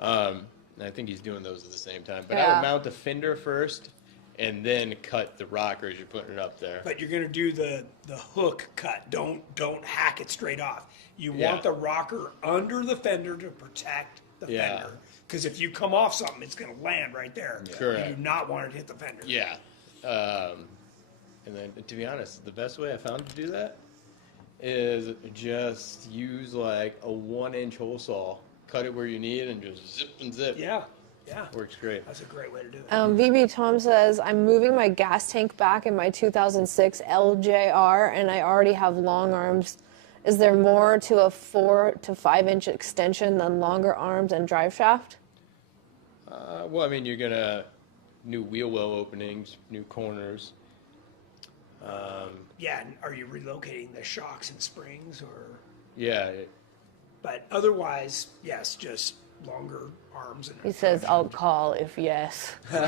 And I think he's doing those at the same time. But I Yeah. would mount the fender first, and then cut the rocker as you're putting it up there. But you're going to do the hook cut. Don't hack it straight off. You Yeah. want the rocker under the fender to protect the Yeah. fender. Because if you come off something, it's going to land right there. Correct. You do not want it to hit the fender. Yeah. And then, to be honest, the best way I found to do that is just use like a 1-inch hole saw, cut it where you need, and just zip and zip. Yeah. Yeah. Works great. That's a great way to do it. VB Tom says, I'm moving my gas tank back in my 2006 LJR, and I already have long arms. Is there more to a 4 to 5 inch extension than longer arms and drive shaft? Well, I mean, you're gonna new wheel well openings, new corners. Yeah. And are you relocating the shocks and springs or? Yeah. But otherwise, yes, just longer arms and. He says, I'll call if yes. It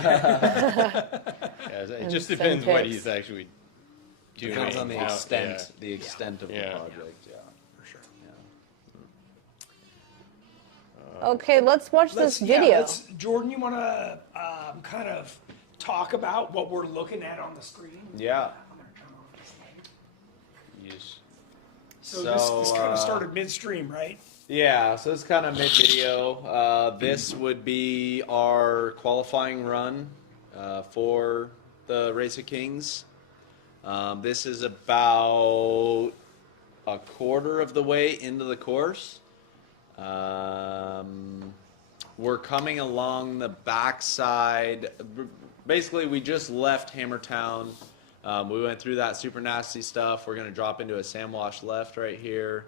just send depends what pics. he's actually doing. Depends on the How- extent, yeah. the extent of the Yeah. project. Yeah. For sure. Okay, let's watch this video. Jordan, you want to kind of talk about what we're looking at on the screen? Yeah. I'm gonna turn on this light. Yes. So this kind So, of started midstream, right? Yeah, so it's kind of mid-video. This would be our qualifying run for the Race of Kings. This is about a quarter of the way into the course. We're coming along the backside. Basically, we just left Hammertown. We went through that super nasty stuff. We're going to drop into a sandwash left right here.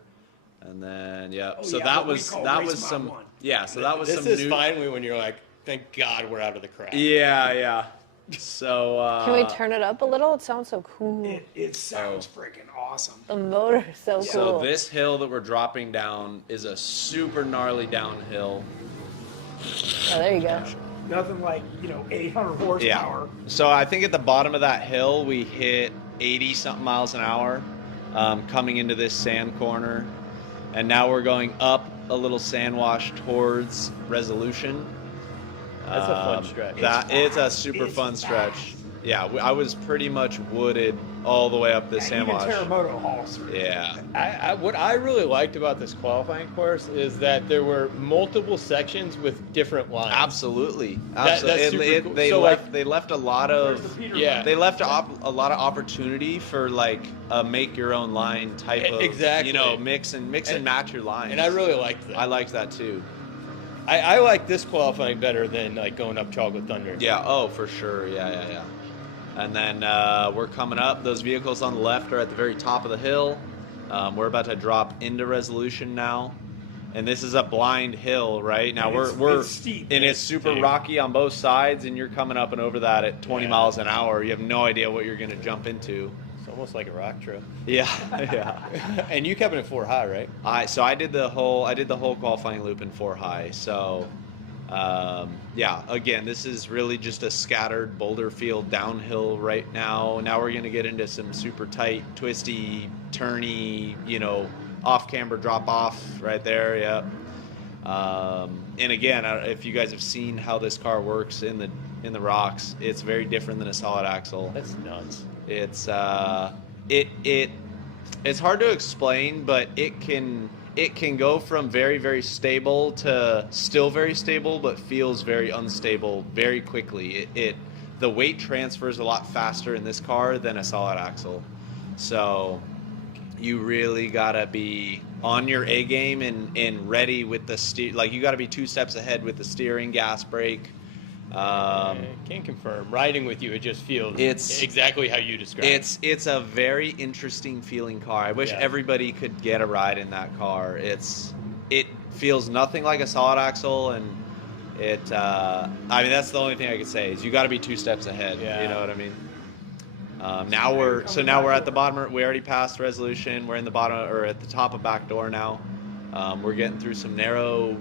And then, yeah. Oh, so yeah, that what we was call that race was mod some. one. Yeah, so that was This some is new. finally when you're like, thank God we're out of the crap. Yeah. So. Can we turn it up a little? It sounds so cool. It sounds freaking awesome. The motor is so cool. So this hill that we're dropping down is a super gnarly downhill. Oh, there you go. Nothing like 800 horsepower. So I think at the bottom of that hill we hit 80 something miles an hour coming into this sand corner, and now we're going up a little sand wash towards Resolution. That's a fun stretch. It's a super It's fun fast. stretch. Yeah, I was pretty much wooded all the way up this sand Even wash. Terremoto hauls through. Yeah. What I really liked about this qualifying course is that there were multiple sections with different lines. Absolutely. That's super cool. They So, left a lot Where's the of Peter Yeah. Run? they left a lot of opportunity for like a make your own line type of Exactly. mix and match your lines. And I really liked that. I liked that too. I like this qualifying better than like going up Chocolate Thunder. Yeah. Oh, for sure. Yeah. And then we're coming up. Those vehicles on the left are at the very top of the hill. We're about to drop into Resolution now, and this is a blind hill, right? Now And we're it's steep. and it's super steep. rocky on both sides, and you're coming up and over that at 20 Yeah. miles an hour. You have no idea what you're going to jump into. It's almost like a rock trail. Yeah, yeah. And you kept it at 4 high, right? I did the whole qualifying loop in 4 high. So, yeah. Again, this is really just a scattered boulder field downhill right now. Now we're gonna get into some super tight, twisty, turny, off camber drop off right there. Yep. And again, if you guys have seen how this car works in the rocks, it's very different than a solid axle. That's nuts. It's it's hard to explain, but it can go from very, very stable to still very stable, but feels very unstable very quickly. The weight transfers a lot faster in this car than a solid axle. So you really gotta be on your A game and ready with the steer. Like you gotta be 2 steps ahead with the steering, gas, brake. Can't confirm. Riding with you, it just feels It's- exactly how you described. It's a very interesting feeling car. I wish Yeah. everybody could get a ride in that car. It feels nothing like a solid axle, and I mean that's the only thing I could say is you got to be 2 steps ahead. Yeah. You know what I mean? Now we're at the bottom. We already passed Resolution. We're in the bottom or at the top of back door now. We're getting through some narrow,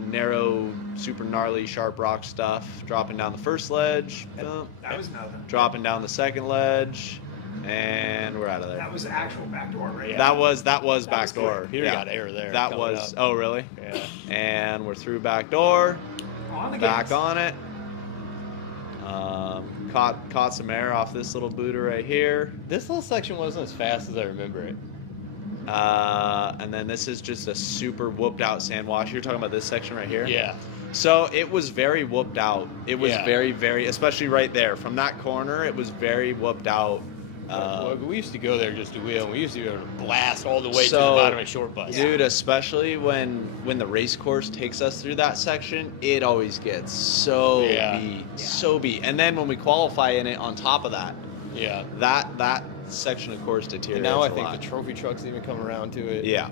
super gnarly, sharp rock stuff. Dropping down the first ledge, bump, That was nothing. dropping down the second ledge, and we're out of there. That was the actual back door, right? Yeah. That was back was door. quick. Peter got air there That coming was. up. Oh, really? Yeah. And we're through back door. On the Back gas. on it. Caught some air off this little booter right here. This little section wasn't as fast as I remember it. And then this is just a super whooped out sand wash. You're talking about this section right here? Yeah. So it was very whooped out. It was Yeah. very, very, especially right there. From that corner, it was very whooped out. Well, we used to go there just to wheel, and we used to be able to blast all the way to the So, bottom of short bus. Dude, especially when the race course takes us through that section, it always gets so Yeah. beat, so beat. And then when we qualify in it, on top of that, Yeah. that section of course deteriorates. And now I a think lot. the trophy trucks even come around to it. Yeah.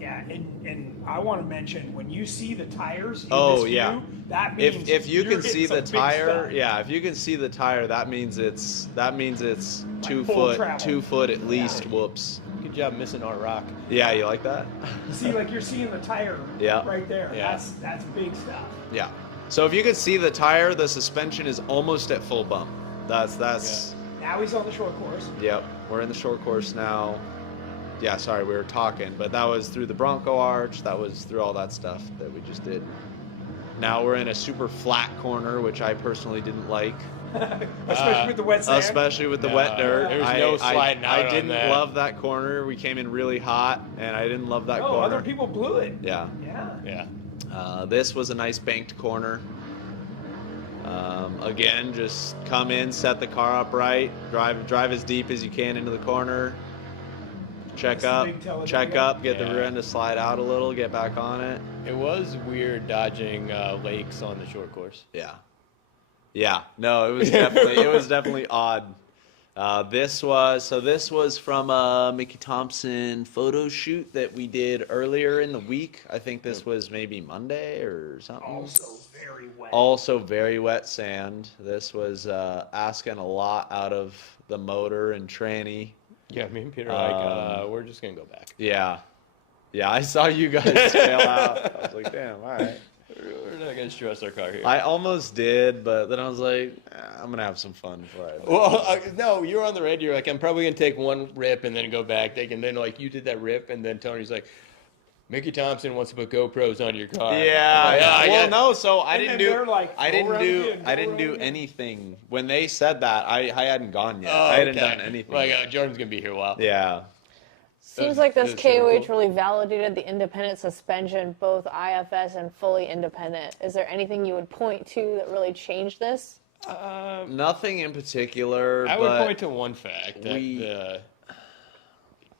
Yeah, and I want to mention when you see the tires in Oh, this yeah. view, that means If you you're can hitting see some the big tire, stuff. yeah, if you can see the tire, that means it's 2 full foot, travel. 2 foot at least. Whoops. Good job missing our rock. Yeah, you like that? You see, like you're seeing the tire Yeah. right there. Yeah. That's big stuff. Yeah. So if you can see the tire, the suspension is almost at full bump. That's. Now he's on the short course. Yep, we're in the short course now. Yeah, sorry, we were talking, but that was through the Bronco Arch. That was through all that stuff that we just did. Now we're in a super flat corner, which I personally didn't like, Especially with the wet sand. especially with the No, wet dirt. there was no sliding out I on didn't that. love that corner. We came in really hot, and I didn't love that No, corner. other people blew it. Yeah. Yeah. Yeah. This was a nice banked corner. Again, just come in, set the car up right, drive as deep as you can into the corner. Check That's the up, big Teledonia. check up, get the Yeah. rear end to slide out a little, get back on it. It was weird dodging lakes on the short course. Yeah, yeah. No, it was definitely odd. This was from a Mickey Thompson photo shoot that we did earlier in the week. I think this was maybe Monday or something. Also Also very wet. very wet sand. This was asking a lot out of the motor and tranny. Yeah, me and Peter are like, we're just going to go back. Yeah. Yeah, I saw you guys tail out. I was like, damn, all right. We're not going to stress our car here. I almost did, but then I was like, I'm going to have some fun before I Well, no, you were on the radio. You're like, I'm probably going to take one rip and then go back. And then, like, you did that rip, and then Tony's like, Mickey Thompson wants to put GoPros on your car. Yeah. I Well, got- no. So I And didn't then do. they're like, I go didn't around do. again, I go didn't do around again. anything when they said that. I hadn't gone yet. Oh, I hadn't okay. done anything. Like, Jordan's gonna be here a while. Yeah. Seems like this That's super KOH cool. really validated the independent suspension, both IFS and fully independent. Is there anything you would point to that really changed this? Nothing in particular. I would but point to one fact that we- the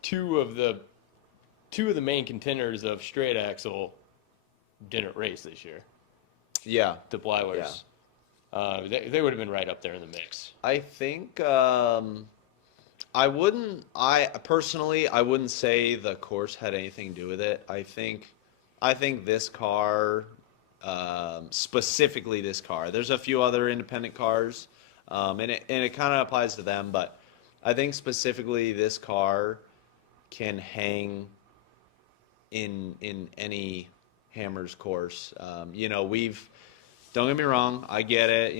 two of the main contenders of straight axle didn't race this year. Yeah. The Blywers. They would have been right up there in the mix. I think I personally wouldn't say the course had anything to do with it. I think this car, specifically this car. There's a few other independent cars, and it kind of applies to them, but I think specifically this car can hang in any Hammers course. Don't get me wrong, I get it,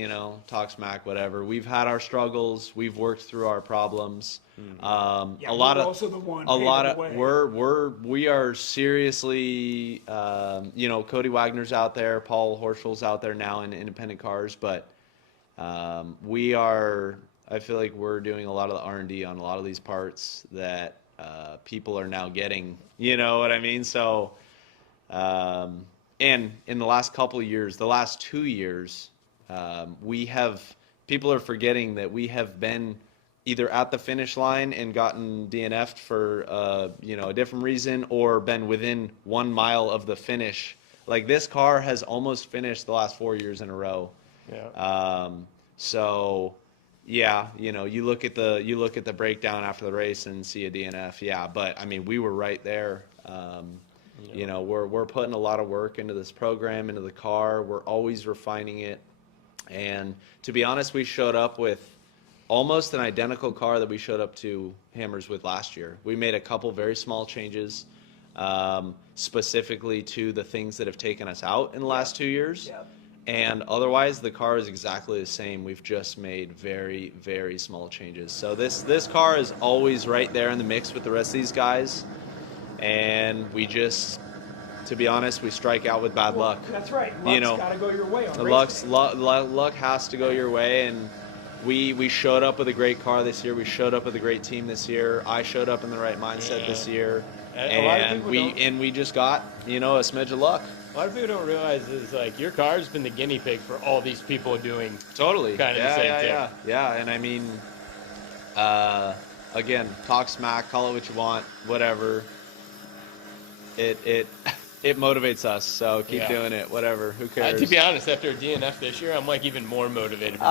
talk smack, whatever. We've had our struggles, we've worked through our problems. Yeah, we're also the one paving the way. We are seriously, Cody Wagner's out there, Paul Horschel's out there now in independent cars, but I feel like we're doing a lot of the R&D on a lot of these parts that people are now getting, you know what I mean? So, and in the last couple of years, the last 2 years, people are forgetting that we have been either at the finish line and gotten DNF'd for, a different reason, or been within 1 mile of the finish. Like, this car has almost finished the last 4 years in a row. Yeah. So, yeah, you look at the breakdown after the race and see a DNF. Yeah, but I mean, we were right there. We're putting a lot of work into this program, into the car. We're always refining it. And to be honest, we showed up with almost an identical car that we showed up to Hammers with last year. We made a couple very small changes, specifically to the things that have taken us out in the last 2 years. Yep. And otherwise, the car is exactly the same. We've just made very, very small changes. So this car is always right there in the mix with the rest of these guys. And we just, to be honest, we strike out with bad luck. That's right. Luck's got to go your way. On Luck has to go your way. And we showed up with a great car this year. We showed up with a great team this year. I showed up in the right mindset this year. And we just got, a smidge of luck. A lot of people don't realize is like your car's been the guinea pig for all these people doing totally kind of the same thing. Yeah. And I mean, again, talk smack, call it what you want, whatever. It motivates us, so keep doing it. Whatever, who cares? To be honest, after a DNF this year, I'm like even more motivated for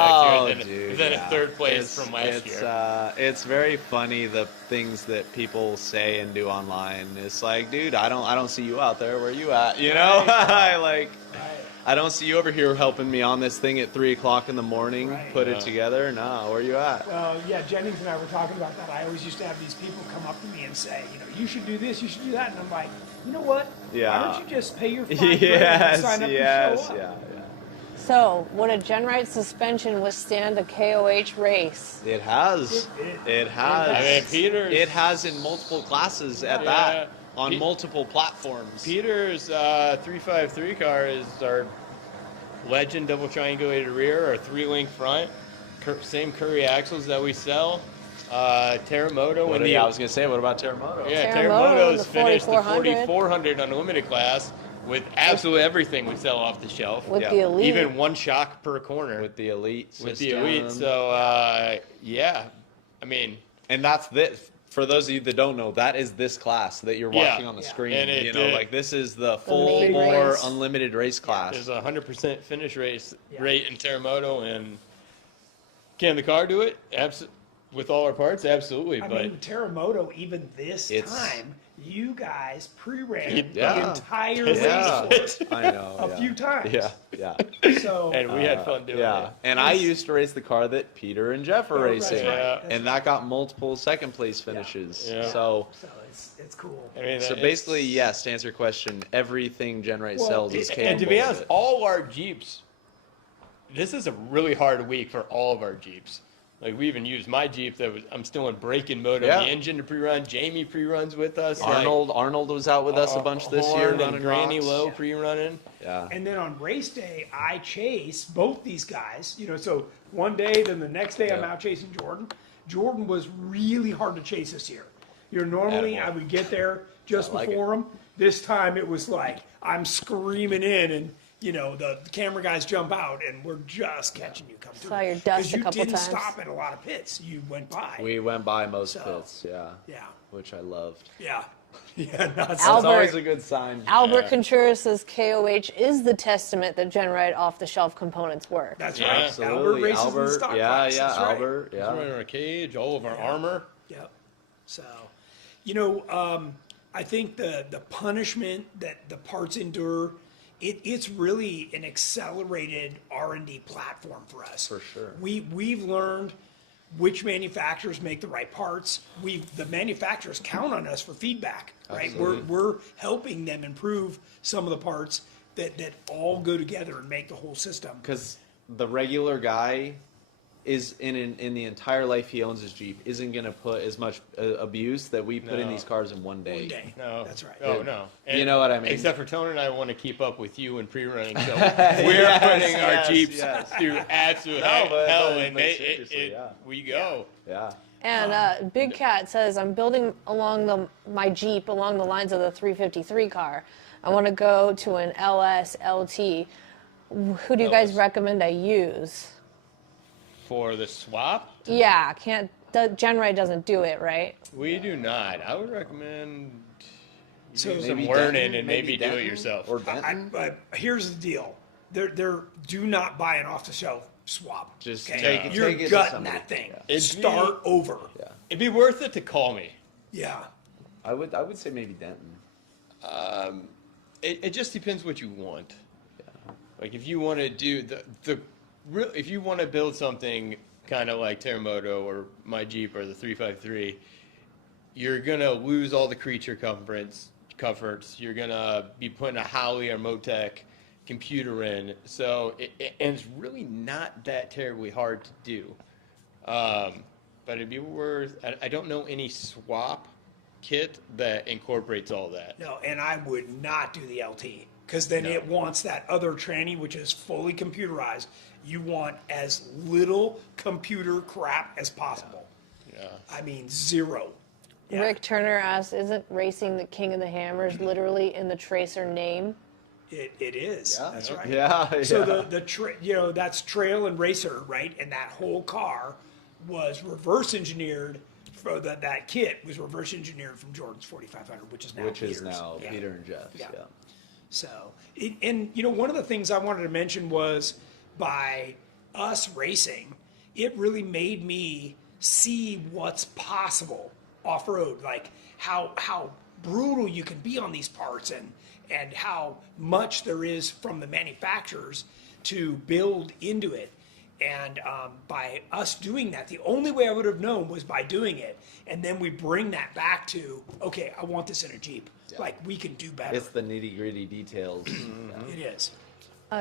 next year than a third place from last year. It's very funny the things that people say and do online. It's like, dude, I don't see you out there. Where are you at? You know, I don't see you over here helping me on this thing at 3 o'clock in the morning. Right. Put it together. No, where are you at? Well, yeah, Jennings and I were talking about that. I always used to have these people come up to me and say, you should do this, you should do that. And I'm like, you know what? Yeah. Why don't you just pay your $5 Yes, and sign up yes, and show up? yeah. So, would a GenRight suspension withstand a KOH race? It has. It has. I mean, Peter's. It has in multiple classes at that, on multiple platforms. Peter's 353 car is our Legend double triangulated rear, our 3-link front, same Curry axles that we sell. Terremoto. I was going to say, what about Terremoto? Yeah, Terremoto's Terremoto's finished the 4400. 4400 Unlimited class with absolutely everything we sell off the shelf. With the Elite. Even one shock per corner. With the Elite system. With the Elite. So, I mean. And that's this. For those of you that don't know, that is this class that you're watching on the screen. And this is the full bore race. Unlimited race class. There's a 100% finish rate in Terremoto, and can the car do it? With all our parts, absolutely. I but mean, Terremoto, even this time, you guys pre-ran the Yeah. entire race for it I know. a few times. Yeah. So, and we had fun doing it. And I used to race the car that Peter and Jeff are racing. Yeah. And that got multiple second place finishes. Yeah. So it's cool. I mean, So basically, yes, to answer your question, everything GenRight sells is capable and to be honest, of it. all our Jeeps, this is a really hard week for all of our Jeeps. Like we even used my Jeep I'm still in braking mode on Yeah. the engine to pre-run. Jamie pre-runs with us. Arnold was out with us a bunch this year Horn and running Granny rocks. Low pre-running. Yeah. And then on race day, I chase both these guys. So one day, then the next day, I'm Yeah. out chasing Jordan. Jordan was really hard to chase this year. Normally Attaboy. I would get there just I like before him. This time it was like I'm screaming in, and the camera guys jump out, and we're just catching you. Come through. Saw your dust 'Cause a you couple didn't times. stop at a lot of pits. You went by. We went by most So, pits, yeah. yeah. Which I loved. Yeah. Yeah. Not That's Albert- always a good sign. Albert Contreras says KOH is the testament that GenRight off-the-shelf components work. That's Yeah. right. Absolutely. Albert races in Albert, stock yeah, class. yeah, That's right. Albert, We're running yeah. our cage, all of our armor. Yep. So, I think the punishment that the parts endure, it's really an accelerated R&D platform for us. For sure. We've learned which manufacturers make the right parts. The manufacturers count on us for feedback, right? We're helping them improve some of the parts that all go together and make the whole system. Because the regular guy is in the entire life he owns his Jeep isn't going to put as much abuse that we put in No. these cars in one day. One day. No, That's right. Oh no, You know what I mean? Except for Tony and I want to keep up with you in pre-running, so we're putting our yes, Jeeps yes. through absolute No, but- hell, but- and but seriously, yeah. we go. Yeah. And Big Cat says, I'm building my Jeep along the lines of the 353 car. I want to go to an LS LT. Who do you guys LS. recommend I use? For the swap, Yeah, GenRight doesn't do it, right? we do not. I would recommend you So- do some Maybe learning Denton, and maybe do it Denton, yourself. Or Denton. But here's the deal: do not buy an off-the-shelf swap. Just okay? take it- You're take it to gutting somebody. that thing. Yeah. It'd Start over. Yeah. It'd be worth it to call me. Yeah. I would say maybe Denton. It just depends what you want. Like if you want to do if you want to build something kind of like Terremoto or my Jeep or the 353, you're gonna lose all the creature comforts. You're gonna be putting a Holley or Motec computer in, so and it's really not that terribly hard to do. But it'd be worth. I don't know any swap kit that incorporates all that. No, and I would not do the LT because then it wants that other tranny, which is fully computerized. You want as little computer crap as possible. Yeah. I mean, zero. Yeah. Rick Turner asks, isn't racing the King of the Hammers literally in the Tracer name? It is. Yeah. That's right. Yeah. So yeah. that's trail and racer, right? And that whole car was reverse engineered. For that kit was reverse engineered from Jordan's 4500, which is now Peter's. Yeah. Peter and Jeff's. Yeah. Yeah. So, one of the things I wanted to mention was by us racing, it really made me see what's possible off road, like how brutal you can be on these parts and how much there is from the manufacturers to build into it. And by us doing that, the only way I would have known was by doing it. And then we bring that back to, okay, I want this in a Jeep. Yeah. Like, we can do better. It's the nitty gritty details. It is.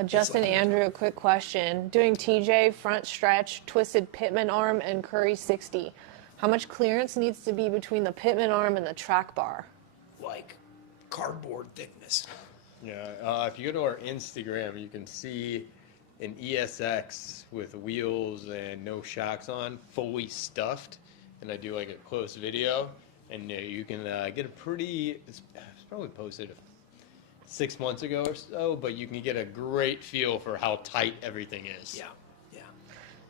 Justin Andrew, a quick question. Doing TJ, front stretch, twisted pitman arm, and Curry 60. How much clearance needs to be between the pitman arm and the track bar? Like cardboard thickness. Yeah. If you go to our Instagram, you can see an ESX with wheels and no shocks on, fully stuffed, and I do like a close video, and you can get a pretty. It's probably posted 6 months ago or so, but you can get a great feel for how tight everything is. Yeah, yeah.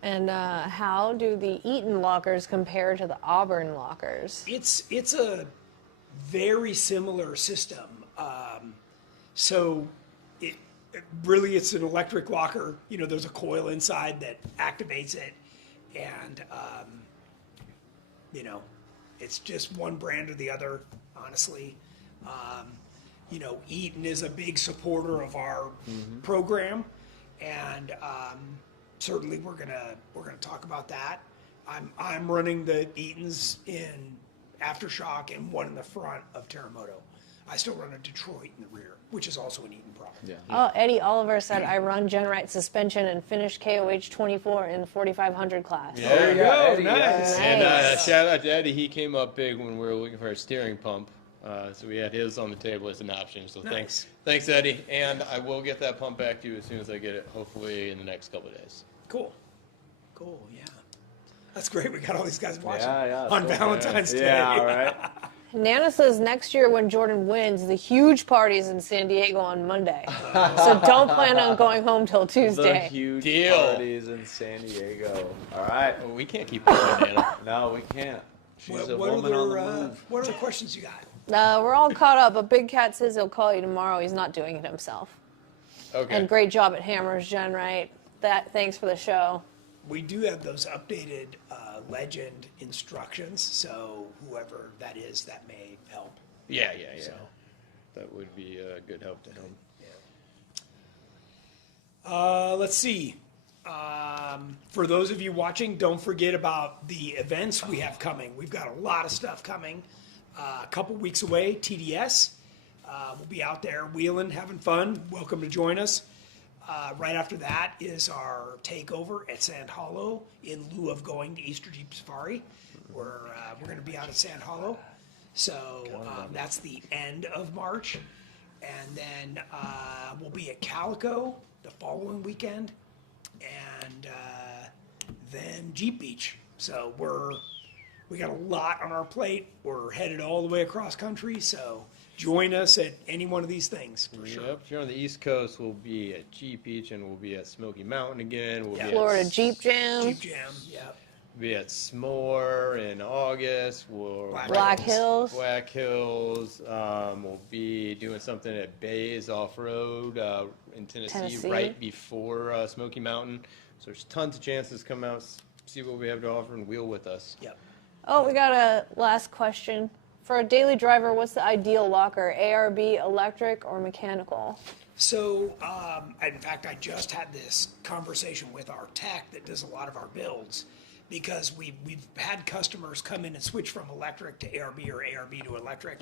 And how do the Eaton lockers compare to the Auburn lockers? It's a very similar system. So it's an electric locker. There's a coil inside that activates it, and it's just one brand or the other. Honestly, Eaton is a big supporter of our program, and certainly we're gonna talk about that. I'm running the Eatons in aftershock and one in the front of Terremoto. I still run a Detroit in the rear, which is also an Eaton product. Yeah. Oh, Eddie Oliver said, I run GenRight suspension and finished KOH 24 in the 4500 class. Yeah. There you go. Eddie, Nice. And Nice. shout out to Eddie. He came up big when we were looking for a steering pump. So we had his on the table as an option. So Nice. thanks, Eddie. And I will get that pump back to you as soon as I get it, hopefully in the next couple of days. Cool. Yeah. That's great. We got all these guys watching Yeah, on so Valentine's Day. Yeah, right. Nana says next year when Jordan wins, the huge party's in San Diego on Monday. So don't plan on going home till The Tuesday. huge Deal. parties in San Diego. All right. Well, we can't keep going, Nana. No, we can't. She's a What woman on the other move. what other questions you got? We're all caught up, but Big Cat says he'll call you tomorrow. He's not doing it himself. Okay. And great job at Hammers, GenRight. Thanks for the show. We do have those updated legend instructions, so whoever that is, that may help. Yeah. So. That would be a good help to him. Let's see. For those of you watching, don't forget about the events we have coming. We've got a lot of stuff coming. A couple weeks away, TDS. We'll be out there wheeling, having fun. Welcome to join us. Right after that is our takeover at Sand Hollow in lieu of going to Easter Jeep Safari. We're going to be out at Sand Hollow. So that's the end of March. And then we'll be at Calico the following weekend. And then Jeep Beach. So we got a lot on our plate. We're headed all the way across country. So join us at any one of these things for sure. Yep. If you're on the East Coast, we'll be at Jeep Beach and we'll be at Smoky Mountain again. We'll Yeah. be Florida at, Jeep Jam, Jeep Jam, yeah. be at S'more in August. Black Hills. Black Hills. We'll be doing something at Bays Off Road in Tennessee, right before Smoky Mountain. So there's tons of chances to come out, see what we have to offer, and wheel with us. Yep. Oh, we got a last question. For a daily driver, what's the ideal locker? ARB, electric, or mechanical? So, in fact, I just had this conversation with our tech that does a lot of our builds, because we've had customers come in and switch from electric to ARB or ARB to electric.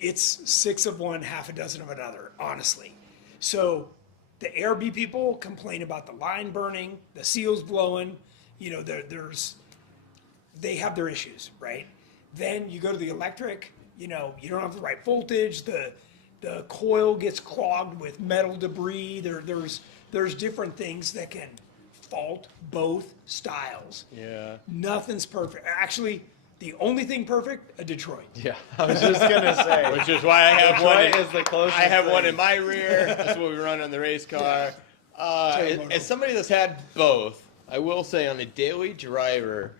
It's 6 of one, half a dozen of another, honestly. So the ARB people complain about the line burning, the seals blowing. You know, they have their issues, right? Then you go to the electric, you know, you don't have the right voltage, the coil gets clogged with metal debris. There's different things that can fault both styles. Yeah. Nothing's perfect. Actually, the only thing perfect, a Detroit. Yeah, I was just gonna say. Which is why I have one. Detroit is the closest. I have one thing. in my rear. That's what we run on the race car. Turbo. As somebody that's had both, I will say on a daily driver,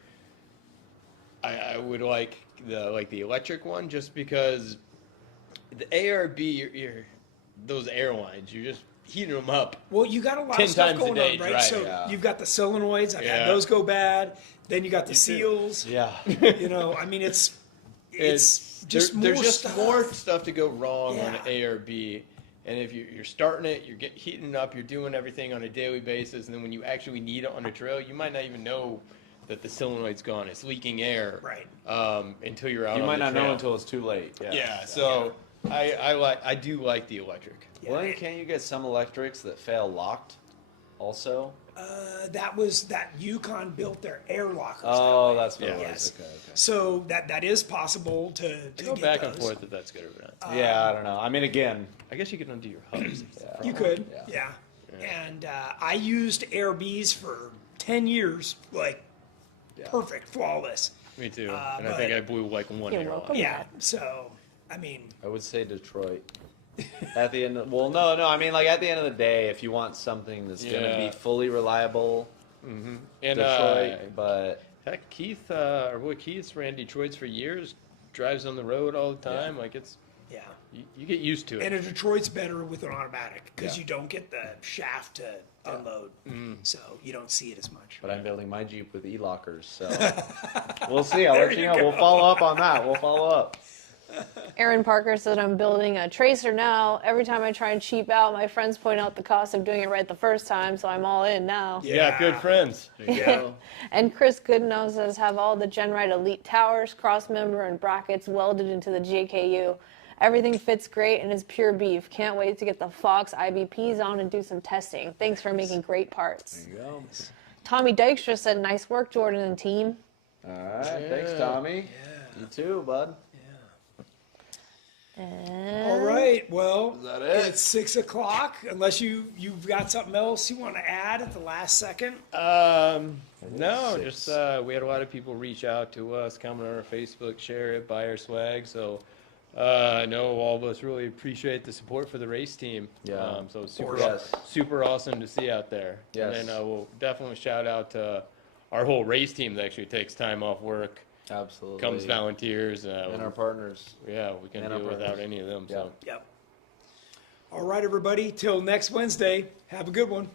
I would like the electric one, just because the ARB, you're those airlines, you're just heating them up. Well, you got a lot 10 of stuff times a going day on, right? driving. So Yeah. you've got the solenoids. I've Yeah. had those go bad. Then you got the seals. Yeah. You know, I mean, it's just more there's just stuff. more stuff to go wrong on an Yeah. ARB. And if you're starting it, you're heating it up, you're doing everything on a daily basis, and then when you actually need it on a trail, you might not even know that the solenoid's gone. It's leaking air. Right. Until you're out You on might the not trail. know until it's too late. Yeah, so I do like the electric. Yeah. Well, then can't you get some electrics that fail locked also? That Yukon built their air lockers. Oh, that way. that's what it was. Yes. Okay. So that is possible to Go get back those. and forth if that's good or not. Yeah, I don't know. I mean, again, I guess you could undo your hubs. You could, Yeah. yeah. And I used AirBs for 10 years, like perfect, flawless. Me too. Uh, And I think I blew like one You're air welcome. line. Yeah. So, I mean, I would say Detroit. At the end of, well, no, I mean, like at the end of the day, if you want something that's going to Yeah. be fully reliable, And Detroit, but heck, Keith, our boy Keith ran Detroits for years, drives on the road all the time. Like yeah. you get used to it. And a Detroit's better with an automatic because Yeah. you don't get the shaft to unload, so you don't see it as much. but I'm building my Jeep with e-lockers, so we'll see. I'll There let you you know. go. We'll follow up on that. We'll follow up. Aaron Parker said, I'm building a tracer now. Every time I try and cheap out, my friends point out the cost of doing it right the first time, so I'm all in now. You got good friends. There you go. And Chris Goodenow says, have all the GenRight Elite towers, cross-member, and brackets welded into the JKU. Everything fits great and is pure beef. Can't wait to get the Fox IBPs on and do some testing. Thanks for making great parts. There you go. Tommy Dykstra said, nice work, Jordan and team. All right, thanks, Tommy. You too, bud. And All right. Well, that it? it's 6 o'clock. Unless you've got something else you want to add at the last second. No, just we had a lot of people reach out to us, comment on our Facebook, share it, buy our swag. So I know all of us really appreciate the support for the race team. Yeah. So super, Yes. super awesome to see out there. Yes. And then we'll definitely shout out to our whole race team that actually takes time off work, Absolutely. comes volunteers. And our partners. Yeah, we can and our do it without partners. any of them. Yeah. So. Yep. All right, everybody. Till next Wednesday. Have a good one.